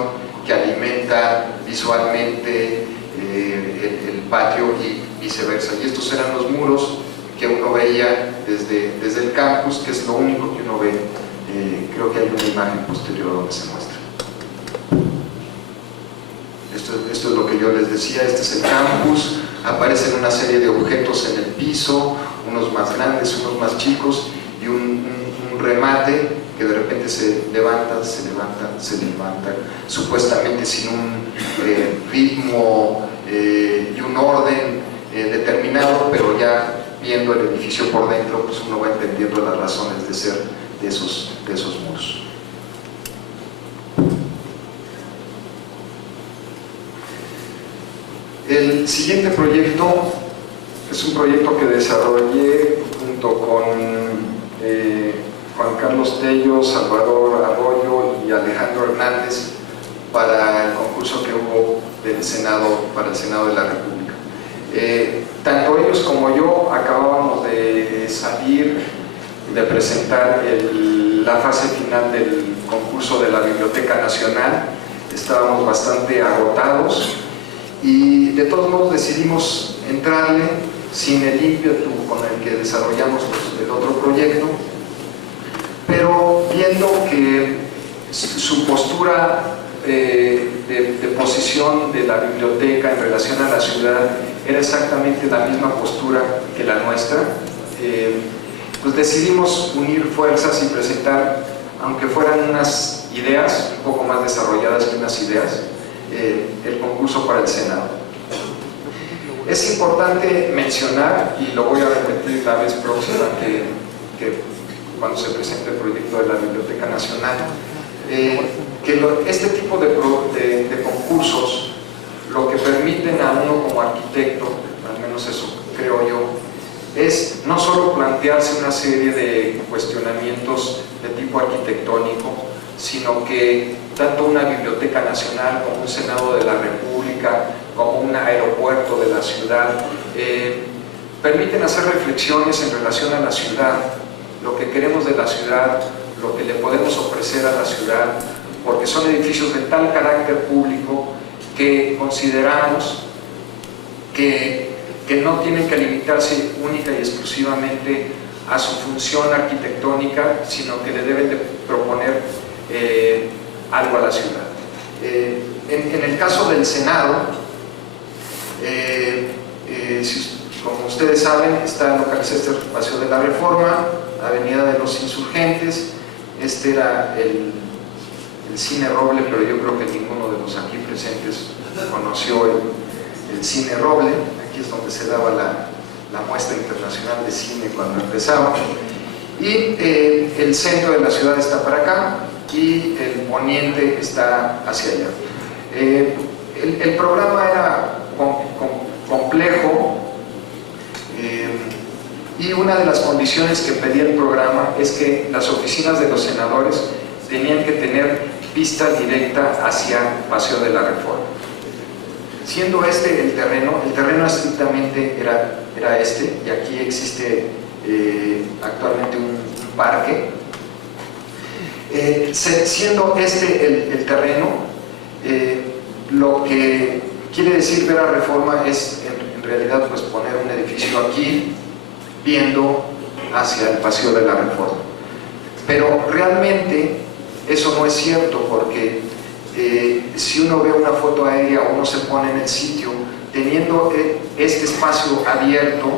que alimenta visualmente el patio y viceversa. Y estos eran los muros que uno veía desde el campus, que es lo único que uno ve. Creo que hay una imagen posterior donde se muestra. Esto es lo que yo les decía. Este es el campus. Aparecen una serie de objetos en el piso, unos más grandes, unos más chicos, y un remate que de repente se levanta, supuestamente sin un ritmo y un orden determinado, pero ya viendo el edificio por dentro, pues uno va entendiendo las razones de ser de esos muros. El siguiente proyecto es un proyecto que desarrollé junto con Juan Carlos Tello, Salvador Arroyo y Alejandro Hernández para el concurso que hubo del Senado, para el Senado de la República. Tanto ellos como yo acabábamos de salir de presentar la fase final del concurso de la Biblioteca Nacional. Estábamos bastante agotados y de todos modos decidimos entrarle sin el ímpetu con el que desarrollamos el otro proyecto, pero viendo que su postura de posición de la biblioteca en relación a la ciudad era exactamente la misma postura que la nuestra, pues decidimos unir fuerzas y presentar, aunque fueran unas ideas un poco más desarrolladas que unas ideas, el concurso para el Senado. Es importante mencionar, y lo voy a repetir la vez próxima que cuando se presente el proyecto de la Biblioteca Nacional, que este tipo de concursos lo que permiten a uno como arquitecto, al menos eso creo yo, es no solo plantearse una serie de cuestionamientos de tipo arquitectónico, sino que tanto una Biblioteca Nacional como un Senado de la República, como un aeropuerto de la ciudad, permiten hacer reflexiones en relación a la ciudad, lo que queremos de la ciudad, lo que le podemos ofrecer a la ciudad, porque son edificios de tal carácter público que consideramos que no tienen que limitarse única y exclusivamente a su función arquitectónica, sino que le deben de proponer algo a la ciudad. En el caso del Senado, como ustedes saben, está localizado este Paseo de la Reforma, Avenida de los Insurgentes. Este era el Cine Roble, pero yo creo que ninguno de los aquí presentes conoció el Cine Roble. Aquí es donde se daba la muestra internacional de cine cuando empezaba. Y el centro de la ciudad está para acá y el poniente está hacia allá. El programa era complejo, y una de las condiciones que pedía el programa es que las oficinas de los senadores tenían que tener vista directa hacia Paseo de la Reforma. Siendo este el terreno estrictamente era este, y aquí existe actualmente un parque. Siendo este el terreno, lo que quiere decir ver a Reforma es en realidad pues poner un edificio aquí viendo hacia el Paseo de la Reforma. Pero realmente eso no es cierto, porque si uno ve una foto aérea o uno se pone en el sitio, teniendo este espacio abierto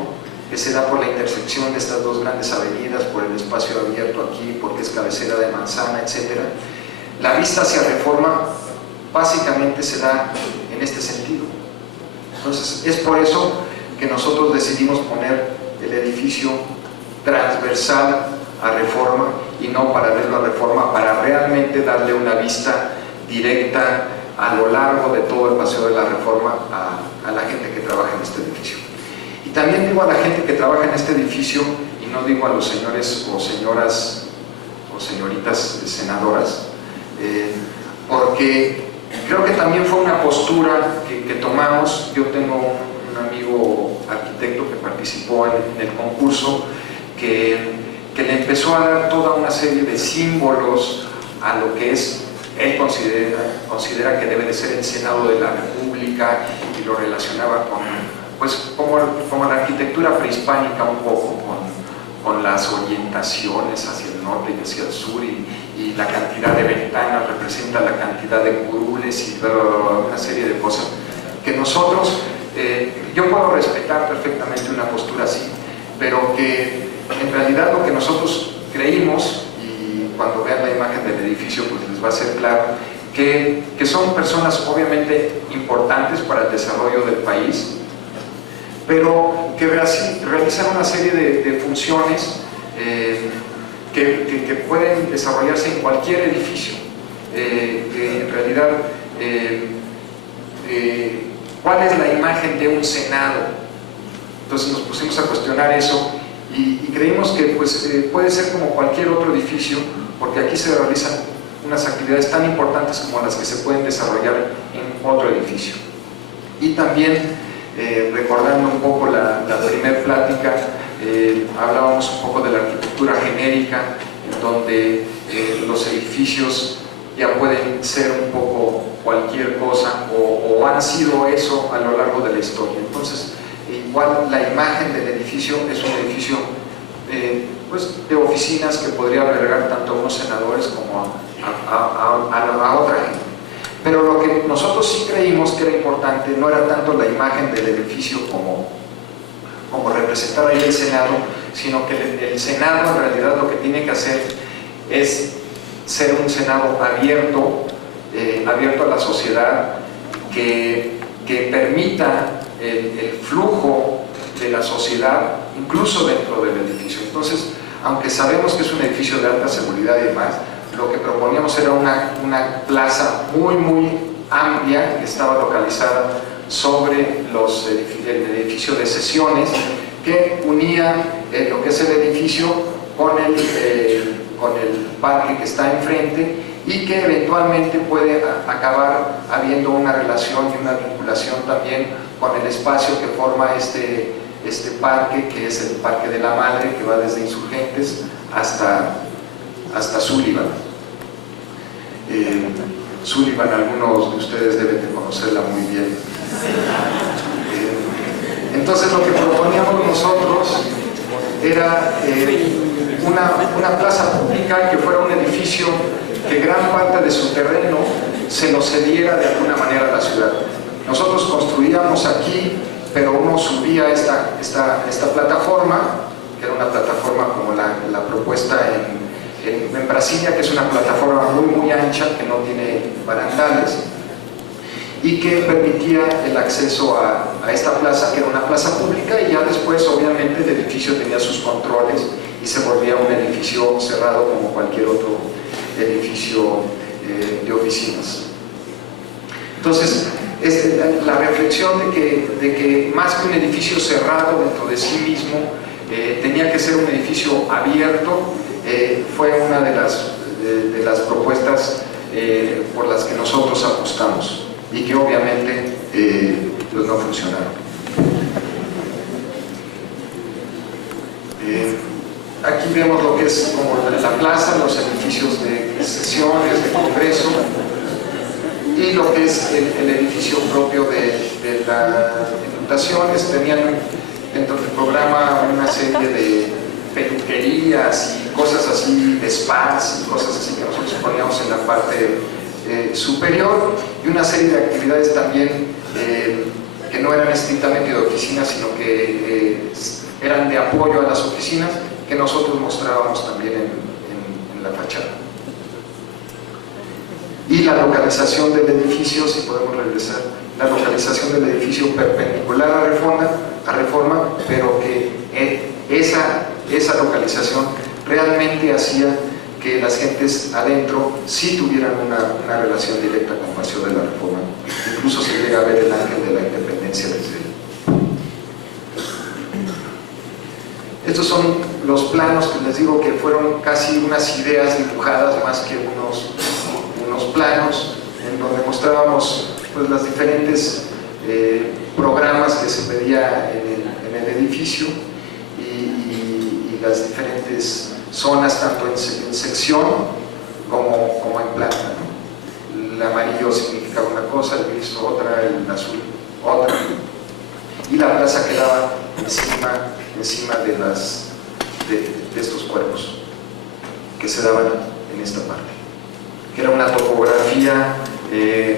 que se da por la intersección de estas dos grandes avenidas, por el espacio abierto aquí, porque es cabecera de manzana, etc., la vista hacia Reforma básicamente se da en este sentido. Entonces es por eso que nosotros decidimos poner el edificio transversal a Reforma y no paralelo a Reforma, para realmente darle una vista directa a lo largo de todo el Paseo de la Reforma a la gente que trabaja en este edificio. Y también digo a la gente que trabaja en este edificio, y no digo a los señores o señoras o señoritas senadoras, porque creo que también fue una postura que tomamos. Yo tengo un amigo arquitecto que participó en el concurso, que le empezó a dar toda una serie de símbolos a lo que él considera que debe de ser el Senado de la República, y lo relacionaba con, pues, como la arquitectura prehispánica un poco, con las orientaciones hacia el norte y hacia el sur, y la cantidad de ventanas representa la cantidad de curules y una serie de cosas que nosotros, yo puedo respetar perfectamente una postura así, pero que en realidad lo que nosotros creímos, y cuando vean la imagen del edificio pues les va a ser claro, que son personas obviamente importantes para el desarrollo del país, pero que realizan una serie de funciones que pueden desarrollarse en cualquier edificio. En realidad, ¿cuál es la imagen de un Senado? Entonces nos pusimos a cuestionar eso, y creímos que pues, puede ser como cualquier otro edificio, porque aquí se realizan unas actividades tan importantes como las que se pueden desarrollar en otro edificio. Y también, recordando un poco la primera plática, hablábamos un poco de la arquitectura genérica, en donde los edificios ya pueden ser un poco cualquier cosa, o han sido eso a lo largo de la historia. Entonces, igual la imagen del edificio es un edificio pues, de oficinas que podría albergar tanto a unos senadores como a otra gente. Pero lo que nosotros sí creímos que era importante no era tanto la imagen del edificio como como representar ahí el Senado, sino que el Senado en realidad lo que tiene que hacer es ser un Senado abierto, abierto a la sociedad, que permita el flujo de la sociedad, incluso dentro del edificio. Entonces, aunque sabemos que es un edificio de alta seguridad y demás, lo que proponíamos era una plaza muy amplia que estaba localizada sobre el edificio de sesiones, que unía lo que es el edificio con el parque que está enfrente, y que eventualmente puede acabar habiendo una relación y una vinculación también con el espacio que forma este parque, que es el Parque de la Madre, que va desde Insurgentes hasta Sullivan. Sullivan, algunos de ustedes deben de conocerla muy bien. Entonces lo que proponíamos nosotros era una plaza pública que fuera un edificio que gran parte de su terreno se lo cediera de alguna manera a la ciudad. Nosotros construíamos aquí, pero uno subía esta plataforma, que era una plataforma como la propuesta en Brasilia, que es una plataforma muy ancha, que no tiene barandales, y que permitía el acceso a esta plaza, que era una plaza pública, y ya después obviamente el edificio tenía sus controles y se volvía un edificio cerrado como cualquier otro edificio de oficinas. Entonces, la reflexión de que más que un edificio cerrado dentro de sí mismo, tenía que ser un edificio abierto, fue una de las propuestas por las que nosotros apostamos, y que obviamente pues no funcionaron. Aquí vemos lo que es como la plaza, los edificios de sesiones, de congreso, y lo que es el edificio propio de las diputaciones. Tenían dentro del programa una serie de peluquerías y cosas así, de spas y cosas así que nosotros poníamos en la parte superior, y una serie de actividades también que no eran estrictamente de oficinas, sino que eran de apoyo a las oficinas, que nosotros mostrábamos también en la fachada. Y la localización del edificio, si podemos regresar, la localización del edificio perpendicular a Reforma, pero que esa localización realmente hacía que las gentes adentro sí tuvieran una relación directa con Paseo de la Reforma. Incluso se llega a ver el ángel de la independencia desde ahí. Estos son los planos que les digo que fueron casi unas ideas dibujadas más que unos planos, en donde mostrábamos pues los diferentes programas que se pedía en el edificio, y las diferentes zonas, tanto en sección como en planta, ¿no? El amarillo significa una cosa, el gris otra, el azul otra, y la plaza quedaba encima de estos cuerpos que se daban en esta parte, que era una topografía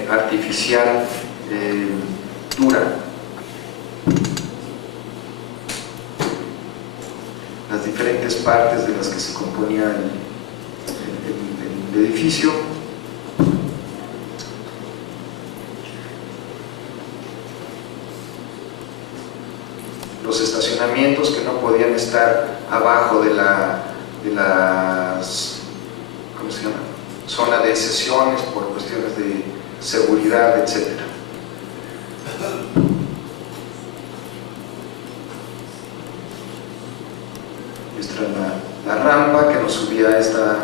artificial dura. Las diferentes partes de las que se componía el edificio. Los estacionamientos que no podían estar abajo de las ¿cómo se llama? Zona de sesiones por cuestiones de seguridad, etc. Esta era la rampa que nos subía a esta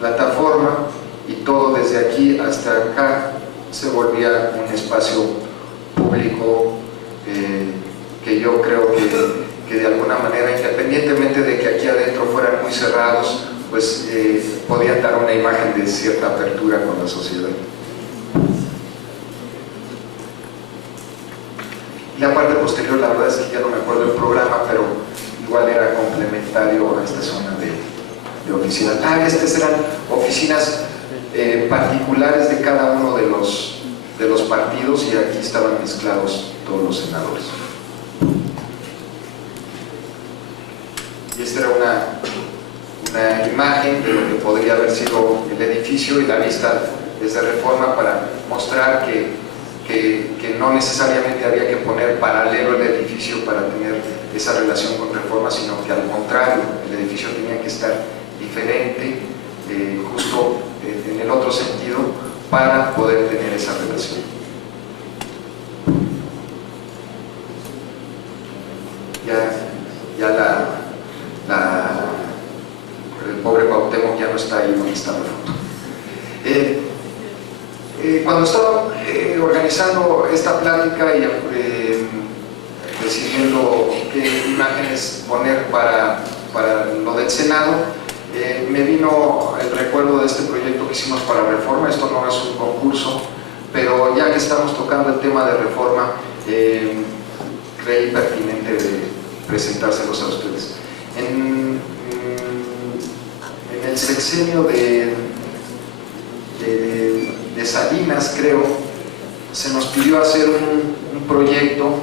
plataforma, y todo desde aquí hasta acá se volvía un espacio público que yo creo que de alguna manera, independientemente de que aquí adentro fueran muy cerrados, pues podían dar una imagen de cierta apertura con la sociedad. Y la parte posterior, la verdad es que ya no me acuerdo del programa, pero igual era complementario a esta zona de oficinas. Estas eran oficinas particulares de cada uno de los partidos, y aquí estaban mezclados todos los senadores. esta era una imagen de lo que podría haber sido el edificio y la vista desde Reforma para mostrar que no necesariamente había que poner paralelo el edificio para tener esa relación con Reforma, sino que al contrario, el edificio tenía que estar diferente, justo en el otro sentido, para poder tener esa relación. Ya el pobre Cuauhtémoc ya no está ahí donde estaba la foto. Cuando estaba organizando esta plática y decidiendo qué imágenes poner para lo del Senado, me vino el recuerdo de este proyecto que hicimos para Reforma. Esto no es un concurso, pero ya que estamos tocando el tema de Reforma, creí pertinente de presentárselos a ustedes. En el sexenio de Salinas, creo, se nos pidió hacer un proyecto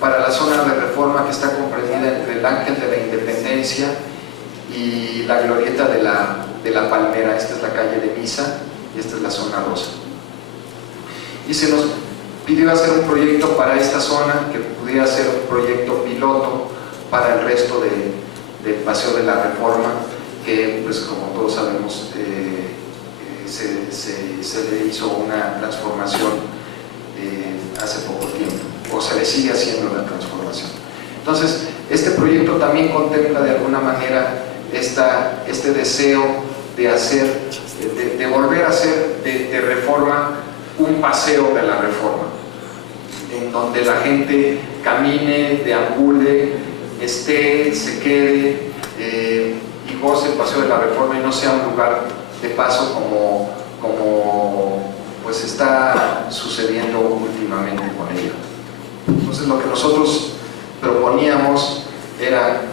para la zona de Reforma que está comprendida entre el Ángel de la Independencia y la glorieta de la Palmera. Esta es la calle de Misa y esta es la zona rosa. Y se nos pidió hacer un proyecto para esta zona que pudiera ser un proyecto piloto para el resto del Paseo de la Reforma, que, pues, como todos sabemos, se le hizo una transformación hace poco tiempo, o se le sigue haciendo la transformación. Entonces, este proyecto también contempla de alguna manera este deseo de volver a hacer de Reforma un paseo de la Reforma, en donde la gente camine, deambule, se quede y goce el paseo de la Reforma y no sea un lugar de paso como pues está sucediendo últimamente con ella. Entonces, lo que nosotros proponíamos eran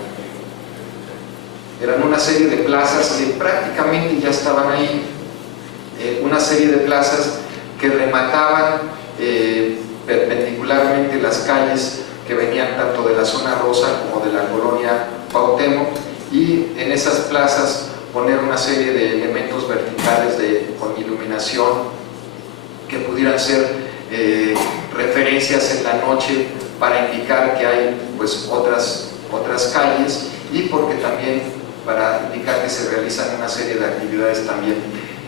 una serie de plazas que prácticamente ya estaban ahí, una serie de plazas que remataban perpendicularmente las calles que venían tanto de la zona rosa como de la colonia Cuauhtémoc, y en esas plazas poner una serie de elementos verticales con iluminación que pudieran ser referencias en la noche para indicar que hay, pues, otras calles, y porque también para indicar que se realizan una serie de actividades también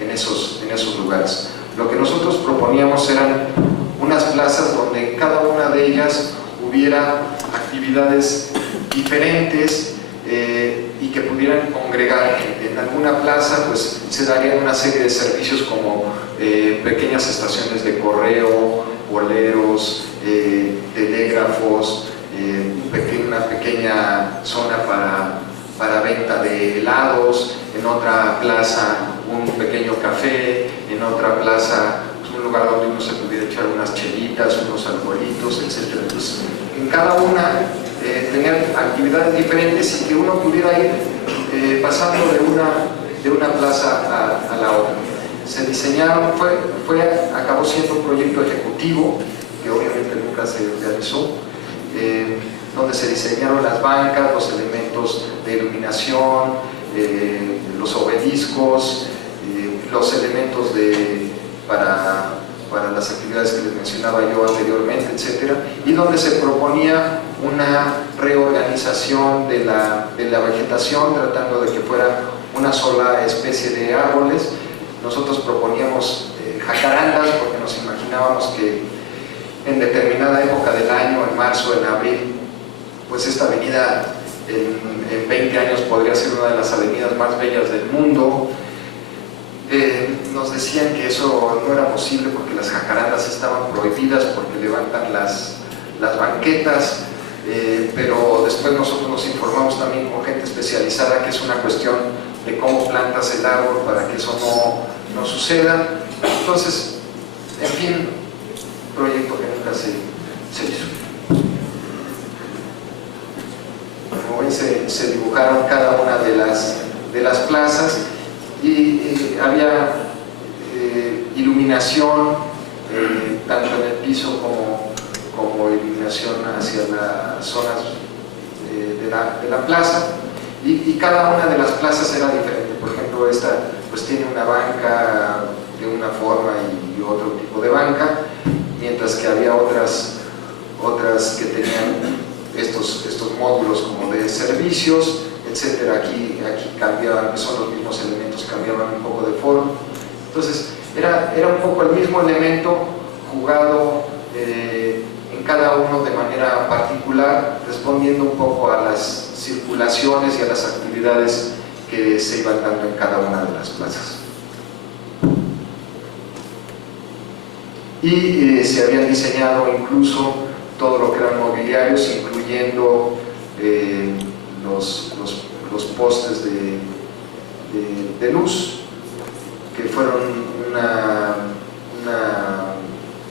en esos lugares. Lo que nosotros proponíamos eran unas plazas donde en cada una de ellas hubiera actividades diferentes y que pudieran congregar gente. En alguna plaza, pues, se darían una serie de servicios como pequeñas estaciones de correo, boleros, telégrafos, una pequeña zona para venta de helados, en otra plaza un pequeño café, en otra plaza un lugar donde uno se pudiera echar unas chelitas, unos alcoholitos, etc. Entonces, en cada una tener actividades diferentes y que uno pudiera ir pasando de una plaza a la otra. Se diseñaron, acabó siendo un proyecto ejecutivo que obviamente nunca se realizó, donde se diseñaron las bancas, los elementos de iluminación, los obeliscos, los elementos para las actividades que les mencionaba yo anteriormente, etc. Y donde se proponía una reorganización de la vegetación, tratando de que fuera una sola especie de árboles. Nosotros proponíamos jacarandas porque nos imaginábamos que en determinada época del año, en marzo, en abril, pues esta avenida en 20 años podría ser una de las avenidas más bellas del mundo. Nos decían que eso no era posible porque las jacarandas estaban prohibidas porque levantan las banquetas, pero después nosotros nos informamos también con gente especializada que es una cuestión de cómo plantas el árbol para que eso no suceda. Entonces, en fin, proyecto que nunca se hizo. Como ven, se dibujaron cada una de las plazas y había iluminación tanto en el piso como iluminación hacia las zonas de la plaza, y cada una de las plazas era diferente. Por ejemplo, esta pues tiene una banca de una forma y otro tipo de banca, mientras que había otras que tenían estos módulos como de servicios, etcétera. Aquí cambiaban, son los mismos elementos, cambiaban un poco de forma. Entonces era un poco el mismo elemento jugado en cada uno de manera particular, respondiendo un poco a las circulaciones y a las actividades que se iban dando en cada una de las plazas. Y se habían diseñado incluso todo lo que eran mobiliarios, incluyendo los postes de luz, que fueron una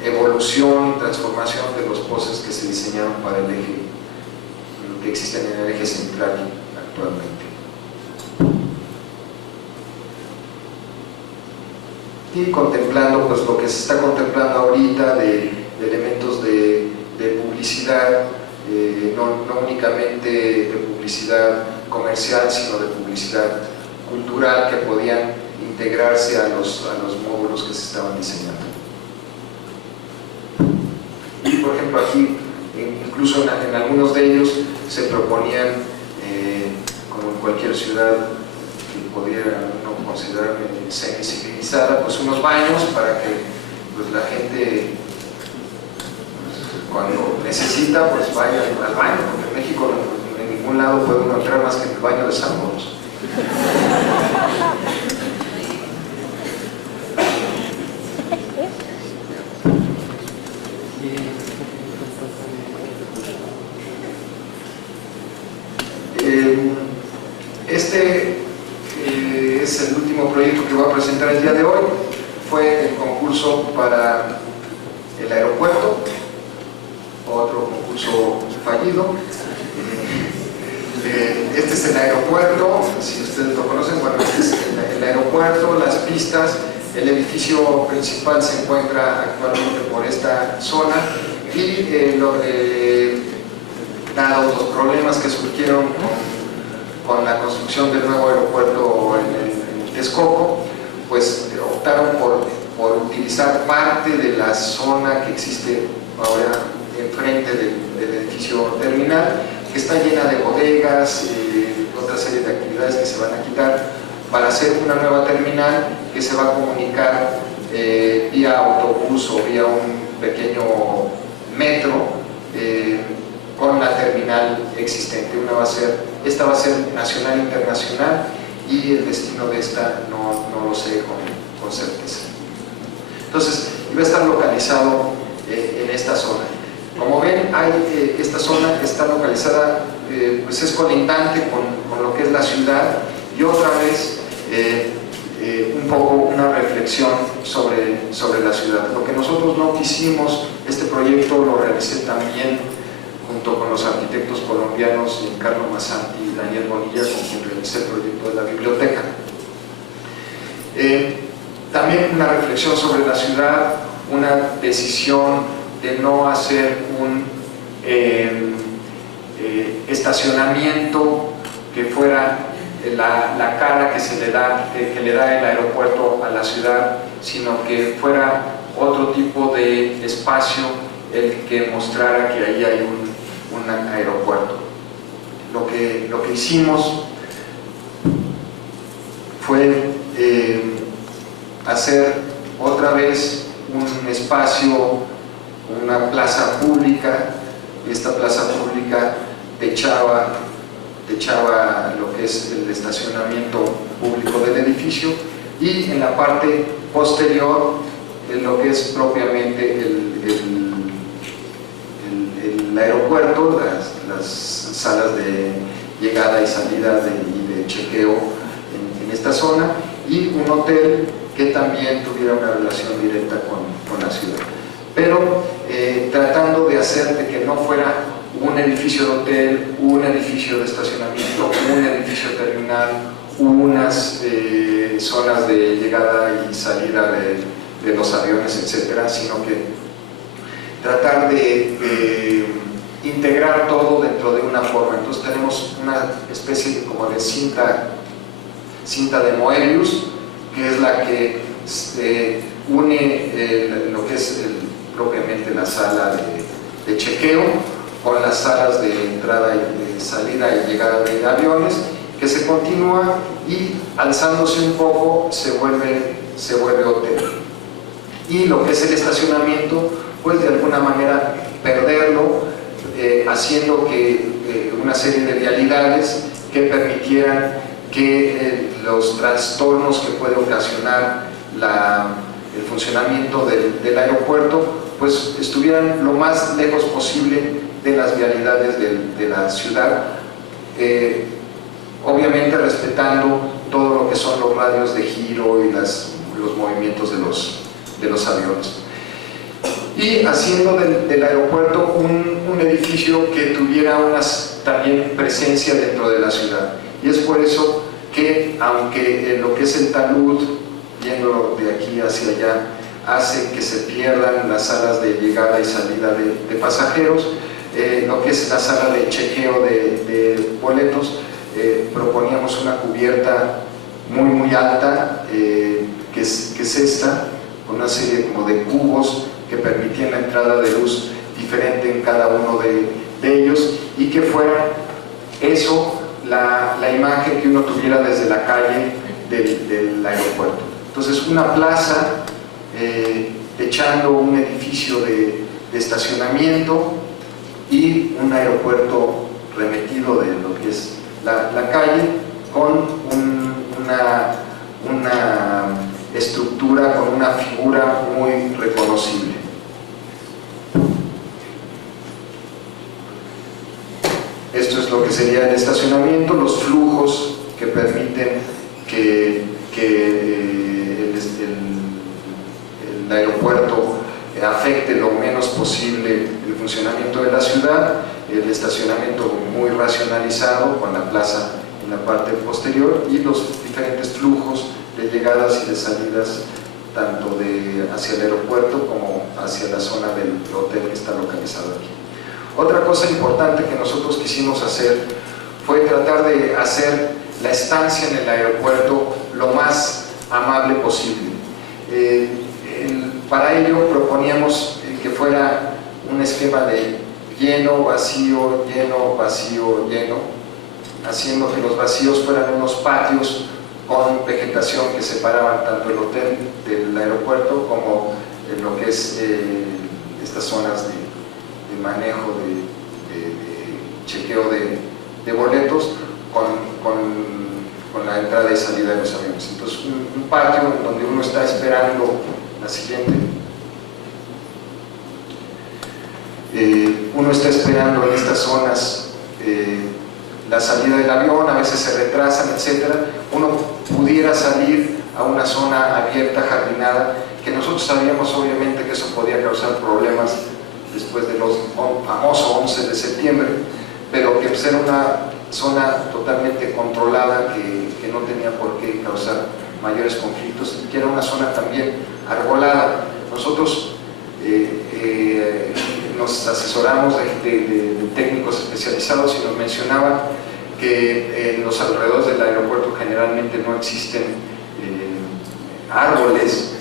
evolución y transformación de los postes que se diseñaron para el eje, que existen en el eje central actualmente. Y contemplando pues lo que se está contemplando ahorita de elementos de publicidad, no únicamente de publicidad comercial, sino de publicidad cultural, que podían integrarse a los módulos que se estaban diseñando. Y por ejemplo aquí, incluso en algunos de ellos se proponían, como en cualquier ciudad que pudiera uno considerar semi-civilizada, pues unos baños para que pues, la gente cuando necesita pues vaya al baño, porque en México en ningún lado puede uno entrar más que en el baño de San Boros. Este es el último proyecto que voy a presentar el día de hoy. Fue el concurso para el aeropuerto, otro concurso fallido. Este es el aeropuerto, si ustedes lo conocen, bueno, este es el aeropuerto, las pistas. El edificio principal se encuentra actualmente por esta zona y dados los problemas que surgieron con la construcción del nuevo aeropuerto en Texcoco, pues optaron por utilizar parte de la zona que existe ahora enfrente del edificio terminal, que está llena de bodegas y otra serie de actividades que se van a quitar, para hacer una nueva terminal que se va a comunicar vía autobús o vía un pequeño metro con la terminal existente. Esta va a ser nacional e internacional, y el destino de esta no lo sé con certeza. Entonces, iba a estar localizado en esta zona. Como ven, esta zona está localizada, pues es colindante con lo que es la ciudad, y otra vez un poco una reflexión sobre la ciudad. Lo que nosotros no quisimos, este proyecto lo realicé también junto con los arquitectos colombianos Carlos Masanti y Daniel Bonilla, con quien realicé el proyecto de la biblioteca. También una reflexión sobre la ciudad, una decisión de no hacer un estacionamiento que fuera la cara que le da el aeropuerto a la ciudad, sino que fuera otro tipo de espacio el que mostrara que ahí hay un aeropuerto. Lo que hicimos fue hacer otra vez un espacio, una plaza pública. Esta plaza pública techaba lo que es el estacionamiento público del edificio, y en la parte posterior lo que es propiamente el aeropuerto, las salas de llegada y salida y de chequeo en esta zona, y un hotel que también tuviera una relación directa con la ciudad, pero tratando de hacer de que no fuera un edificio de hotel, un edificio de estacionamiento, un edificio terminal, unas zonas de llegada y salida de los aviones, etcétera, sino que tratar de integrar todo dentro de una forma. Entonces tenemos una una especie como de cinta de Moebius, que es la que une lo que es propiamente la sala de chequeo con las salas de entrada y de salida y llegada de aviones, que se continúa y alzándose un poco se vuelve hotel. Y lo que es el estacionamiento, pues de alguna manera perderlo, haciendo que una serie de vialidades que permitieran que los trastornos que puede ocasionar el funcionamiento del aeropuerto pues estuvieran lo más lejos posible de las vialidades de la ciudad, obviamente respetando todo lo que son los radios de giro y los movimientos de los aviones, y haciendo del aeropuerto un edificio que tuviera también presencia dentro de la ciudad. Y es por eso que, aunque lo que es el talud, yendo de aquí hacia allá, hace que se pierdan las salas de llegada y salida de pasajeros, lo que es la sala de chequeo de boletos, proponíamos una cubierta muy alta, que es esta, con una serie como de cubos que permitían la entrada de luz diferente en cada uno de ellos, y que fuera eso la imagen que uno tuviera desde la calle del aeropuerto. Entonces, una plaza echando un edificio de estacionamiento y un aeropuerto remetido de lo que es la calle, con una estructura, con una figura muy reconocible. Esto es lo que sería el estacionamiento, los flujos que permiten que el aeropuerto afecte lo menos posible el funcionamiento de la ciudad, el estacionamiento muy racionalizado con la plaza en la parte posterior y los diferentes flujos de llegadas y de salidas tanto hacia el aeropuerto como hacia la zona del hotel que está localizado aquí. Otra cosa importante que nosotros quisimos hacer fue tratar de hacer la estancia en el aeropuerto lo más amable posible. Para ello proponíamos que fuera un esquema de lleno, vacío, lleno, vacío, lleno, haciendo que los vacíos fueran unos patios con vegetación que separaban tanto el hotel del aeropuerto como lo que es estas zonas de manejo, de chequeo de boletos con la entrada y salida de los aviones. Entonces, un patio donde uno está esperando la siguiente. Uno está esperando en estas zonas la salida del avión, a veces se retrasan, etc. Uno pudiera salir a una zona abierta, jardinada, que nosotros sabíamos obviamente que eso podía causar problemas después de los famosos 11 de septiembre, pero que pues era una zona totalmente controlada que no tenía por qué causar mayores conflictos, que era una zona también arbolada. Nosotros nos asesoramos de técnicos especializados y nos mencionaban que en los alrededores del aeropuerto generalmente no existen árboles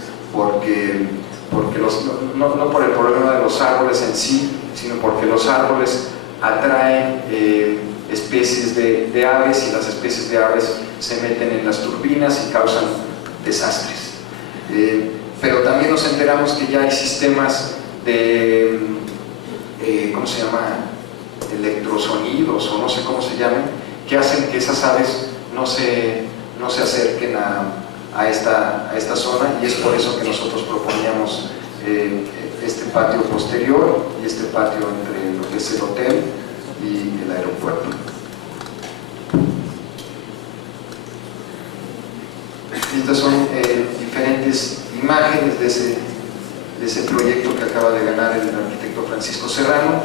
no por el problema de los árboles en sí, sino porque los árboles atraen especies de aves, y las especies de aves se meten en las turbinas y causan desastres. Pero también nos enteramos que ya hay sistemas de, ¿cómo se llama?, electrosonidos, o no sé cómo se llaman, que hacen que esas aves no se acerquen a esta zona, y es por eso que nosotros proponíamos este patio posterior y este patio entre lo que es el hotel y el aeropuerto. Estas son diferentes imágenes de ese proyecto que acaba de ganar el arquitecto Francisco Serrano.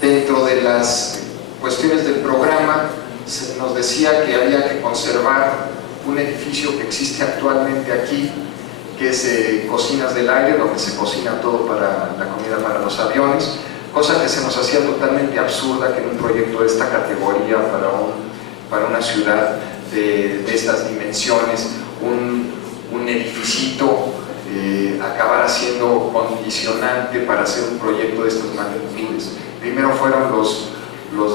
Dentro de las cuestiones del programa se nos decía que había que conservar un edificio que existe actualmente aquí, que es Cocinas del Aire, donde se cocina todo para la comida para los aviones, cosa que se nos hacía totalmente absurda que en un proyecto de esta categoría para un para una ciudad de estas dimensiones, un edificito acabara siendo condicionante para hacer un proyecto de estas magnitudes. Primero fueron los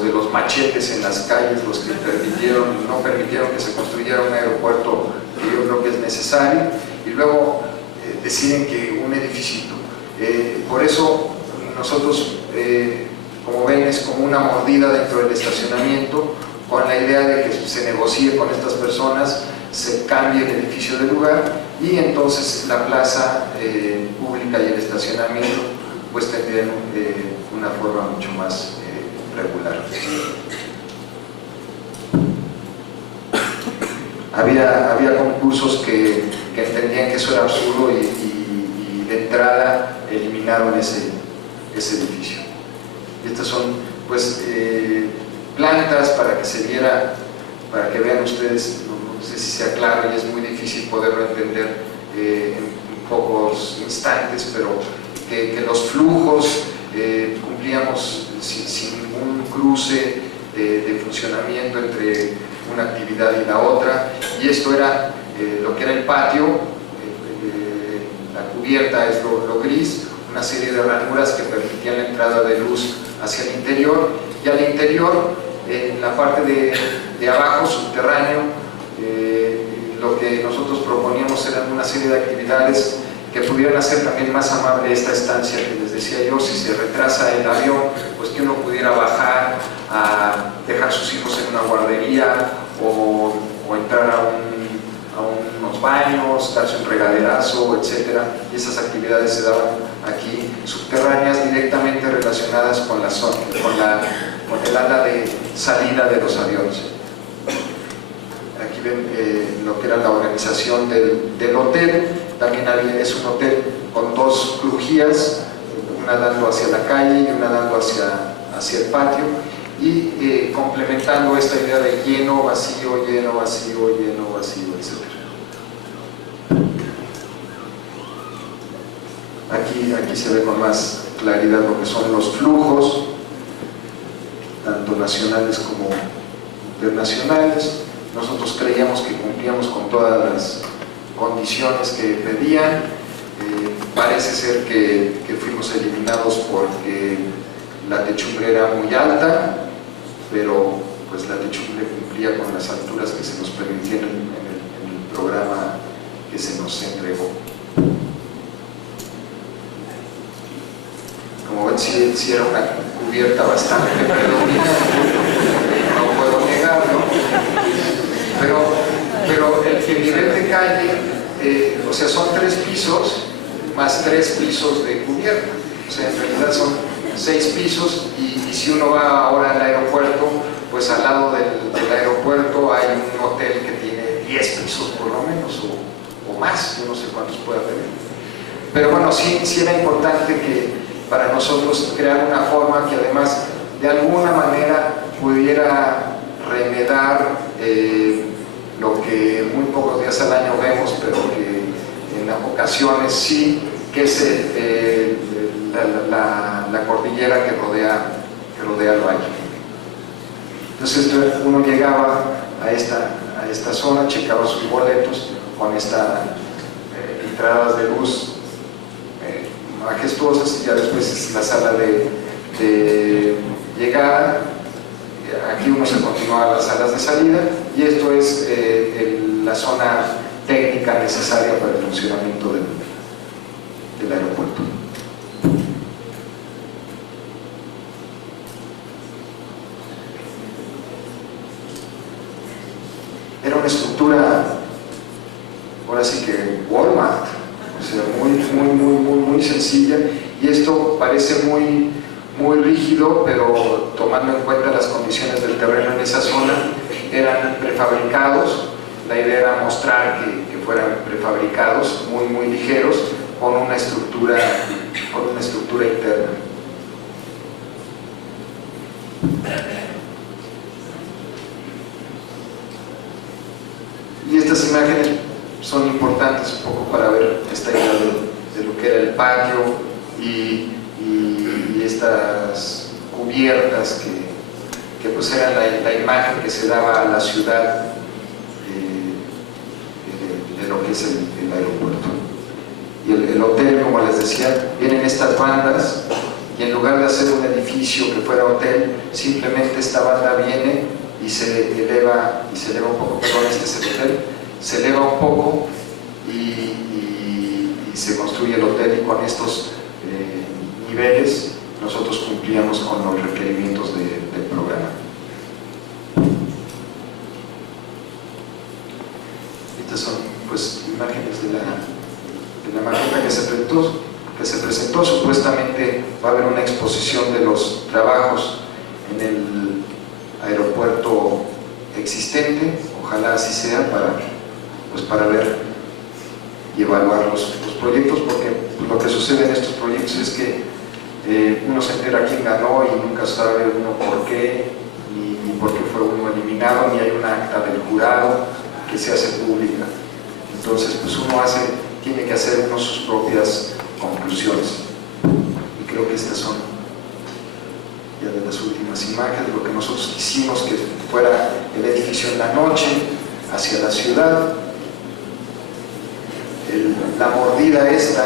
de los machetes en las calles los que no permitieron que se construyera un aeropuerto que yo creo que es necesario, y luego deciden que un edificito. Por eso nosotros, como ven, es como una mordida dentro del estacionamiento, con la idea de que se negocie con estas personas, se cambie el edificio de lugar, y entonces la plaza pública y el estacionamiento pues tendrían una forma mucho más regular. Había concursos que entendían que eso era absurdo y de entrada eliminaron ese edificio. Y estas son pues plantas para que se viera, para que vean ustedes, no sé si sea claro y es muy difícil poderlo entender en pocos instantes, pero que los flujos cumplíamos sin ningún cruce de funcionamiento entre una actividad y la otra, y esto era lo que era el patio, la cubierta es lo gris, una serie de ranuras que permitían la entrada de luz hacia el interior, y al interior, en la parte de abajo, subterráneo, lo que nosotros proponíamos eran una serie de actividades que pudieran hacer también más amable esta estancia que les decía yo. Si se retrasa el avión, pues que uno pudiera bajar a dejar sus hijos en una guardería o entrar a unos baños, darse un regaderazo, etc. Y esas actividades se daban aquí subterráneas, directamente relacionadas con la zona, con el ala de salida de los aviones. Aquí ven lo que era la organización del hotel. También es un hotel con dos crujías, una dando hacia la calle y una dando hacia el patio, y complementando esta idea de lleno, vacío, lleno, vacío, lleno, vacío, etc. Aquí se ve con más claridad lo que son los flujos, tanto nacionales como internacionales. Nosotros creíamos que cumplíamos con todas las condiciones que pedían. Parece ser que fuimos eliminados porque la techumbre era muy alta, pero pues la techumbre cumplía con las alturas que se nos permitían en el programa que se nos entregó. Como ven, sí era una cubierta bastante predominante, no puedo negarlo, pero el nivel de calle, o sea, son 3 pisos más 3 pisos de cubierta, o sea, en realidad son 6 pisos, y si uno va ahora al aeropuerto, pues al lado del aeropuerto hay un hotel que tiene 10 pisos por lo menos, o más, yo no sé cuántos pueda tener. Pero bueno, sí era importante que para nosotros crear una forma que además de alguna manera pudiera remedar lo que muy pocos días al año vemos, pero que en ocasiones sí, que es la cordillera que rodea el valle. Entonces uno llegaba a esta zona, checaba sus boletos con estas entradas de luz majestuosas, y ya después es la sala de llegada. Aquí uno se continúa a las salas de salida, y esto es la zona técnica necesaria para el funcionamiento del aeropuerto. Era una estructura, ahora sí que Walmart, o sea, muy sencilla, y esto parece muy rígido, pero tomando en cuenta las condiciones del terreno en esa zona, eran prefabricados. La idea era mostrar que fueran prefabricados, muy ligeros, con una estructura interna. Y estas imágenes son importantes un poco para ver esta idea de lo que era el patio y estas cubiertas que que pues era la imagen que se daba a la ciudad de lo que es el aeropuerto. Y el hotel, como les decía, vienen estas bandas, y en lugar de hacer un edificio que fuera hotel, simplemente esta banda viene y se eleva un poco, perdón, este es el hotel, se eleva un poco y se construye el hotel, y con estos niveles nosotros cumplíamos con los requerimientos del programa. Estas son pues imágenes de la maqueta que se presentó. Supuestamente va a haber una exposición de los trabajos en el aeropuerto existente, ojalá así sea, para ver y evaluar los proyectos, porque pues, lo que sucede en estos proyectos es que uno se entera quién ganó y nunca sabe uno por qué, ni por qué fue uno eliminado, ni hay una acta del jurado que se hace pública. Entonces pues uno tiene que hacer uno sus propias conclusiones, y creo que estas son ya de las últimas imágenes, lo que nosotros quisimos que fuera el edificio en la noche hacia la ciudad, la mordida esta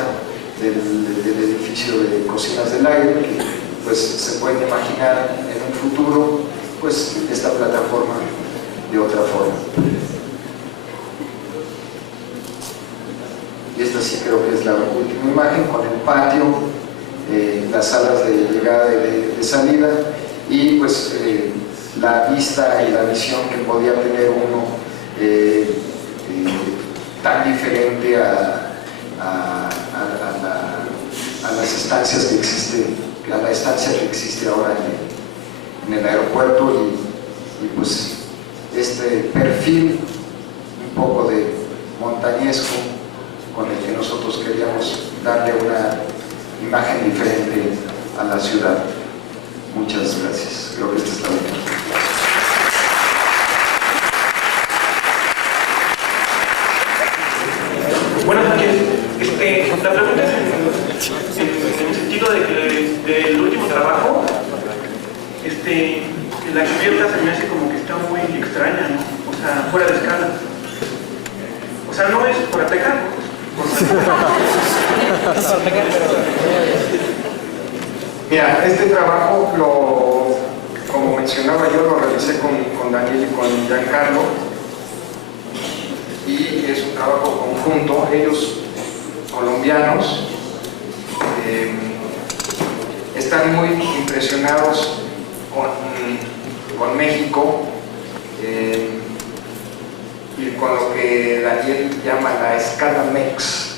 del edificio de Cocinas del Aire, que pues se pueden imaginar en un futuro pues esta plataforma de otra forma. Y esta sí creo que es la última imagen, con el patio, las salas de llegada y de salida, y pues la vista y la visión que podía tener uno tan diferente a las estancias que existen, a la estancia que existe ahora en el aeropuerto, y pues este perfil un poco de montañesco con el que nosotros queríamos darle una imagen diferente a la ciudad. Muchas gracias. Creo que esta está bien. Buenas noches. La pregunta es en el sentido de que del último trabajo, la cubierta se me hace como que está muy extraña, ¿no? O sea, fuera de escala. O sea, no es por atacar. Mira, este trabajo, como mencionaba yo, lo realicé con Daniel y con Giancarlo, y es un trabajo conjunto. Ellos, colombianos, están muy impresionados con México y con lo que Daniel llama la escala MEX.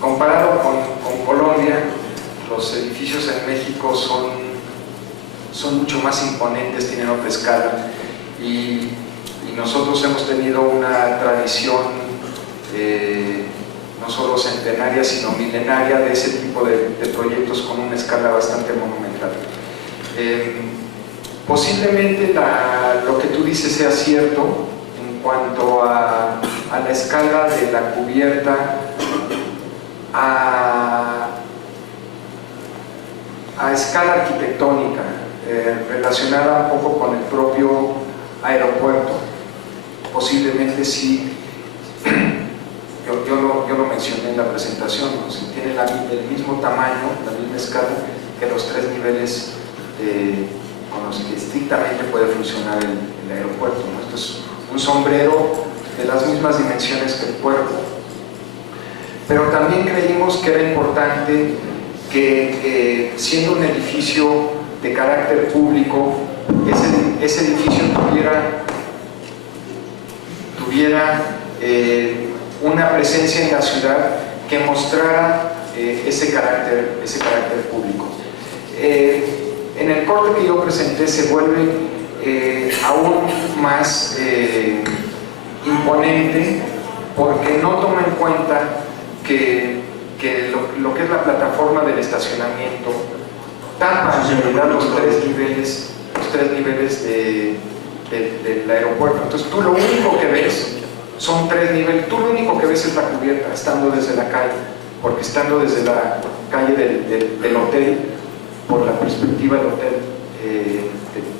Comparado con Colombia, los edificios en México son mucho más imponentes, tienen otra escala, y nosotros hemos tenido una tradición no solo centenaria sino milenaria de ese tipo de proyectos con una escala bastante monumental. Posiblemente lo que tú dices sea cierto en cuanto a la escala de la cubierta, a escala arquitectónica, relacionada un poco con el propio aeropuerto. Posiblemente sí, yo lo mencioné en la presentación, ¿no? Si tiene el mismo tamaño, la misma escala que los tres niveles con los que estrictamente puede funcionar el aeropuerto, ¿no? Esto es un sombrero de las mismas dimensiones que el puerto. Pero también creímos que era importante que siendo un edificio de carácter público, ese edificio tuviera una presencia en la ciudad que mostrara ese carácter público. En el corte que yo presenté se vuelve aún más imponente, porque no toma en cuenta que lo que es la plataforma del estacionamiento tapa en realidad los tres niveles del aeropuerto. Entonces tú lo único que ves son tres niveles, tú lo único que ves es la cubierta estando desde la calle, porque estando desde la calle del hotel por la perspectiva del hotel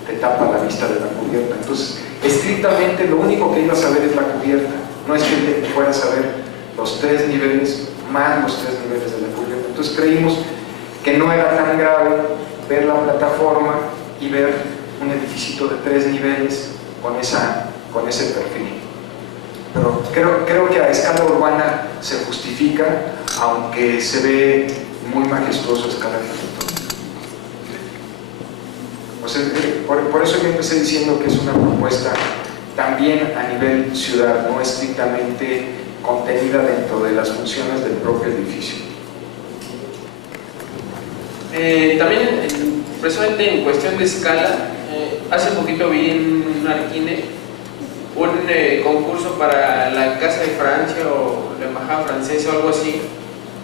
te tapa la vista de la cubierta. Entonces, estrictamente lo único que ibas a ver es la cubierta, no es que te fueras a ver los 3 niveles más los 3 niveles de la cubierta. Entonces creímos que no era tan grave ver la plataforma y ver un edificio de 3 niveles con ese perfil. Pero creo que a escala urbana se justifica, aunque se ve muy majestuoso a escala arquitectónica. O sea, por eso yo empecé diciendo que es una propuesta también a nivel ciudad, no estrictamente contenida dentro de las funciones del propio edificio. También, precisamente en cuestión de escala, hace poquito vi en un Arquine un concurso para la Casa de Francia o la Embajada Francesa o algo así,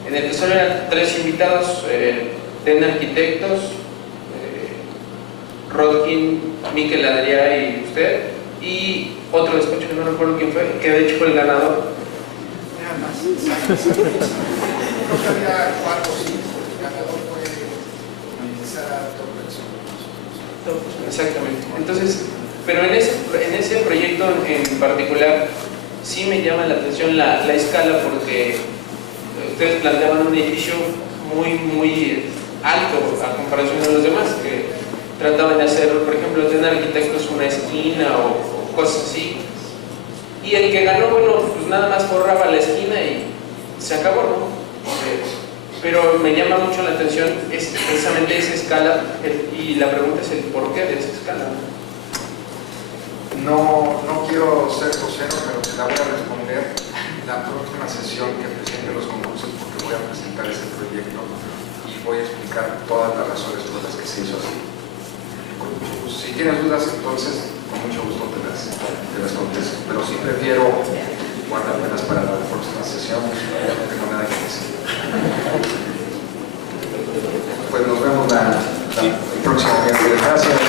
en el que solo eran 3 invitados, TEN Arquitectos, Rodkin, Miquel Adrià y usted, y otro despacho que no recuerdo quién fue, que de hecho fue el ganador. Creo que había 4 o 5, el ganador fue Sara Torres. Exactamente. Entonces, pero en ese proyecto en particular sí me llama la atención la escala, porque ustedes planteaban un edificio muy alto a comparación de los demás, que trataban de hacer, por ejemplo, tener arquitectos una esquina o cosas así, y el que ganó, bueno, pues nada más forraba la esquina y se acabó, ¿no? Pero me llama mucho la atención precisamente esa escala, y la pregunta es el porqué de esa escala. No quiero ser grosero, pero te la voy a responder la próxima sesión que presente los concursos, porque voy a presentar ese proyecto y voy a explicar todas las razones por las que se hizo así. Si tienes dudas, entonces con mucho gusto te las contesto, pero sí prefiero guardármelas para la próxima sesión, no tengo nada que decir. Pues nos vemos el próximo miércoles. Gracias.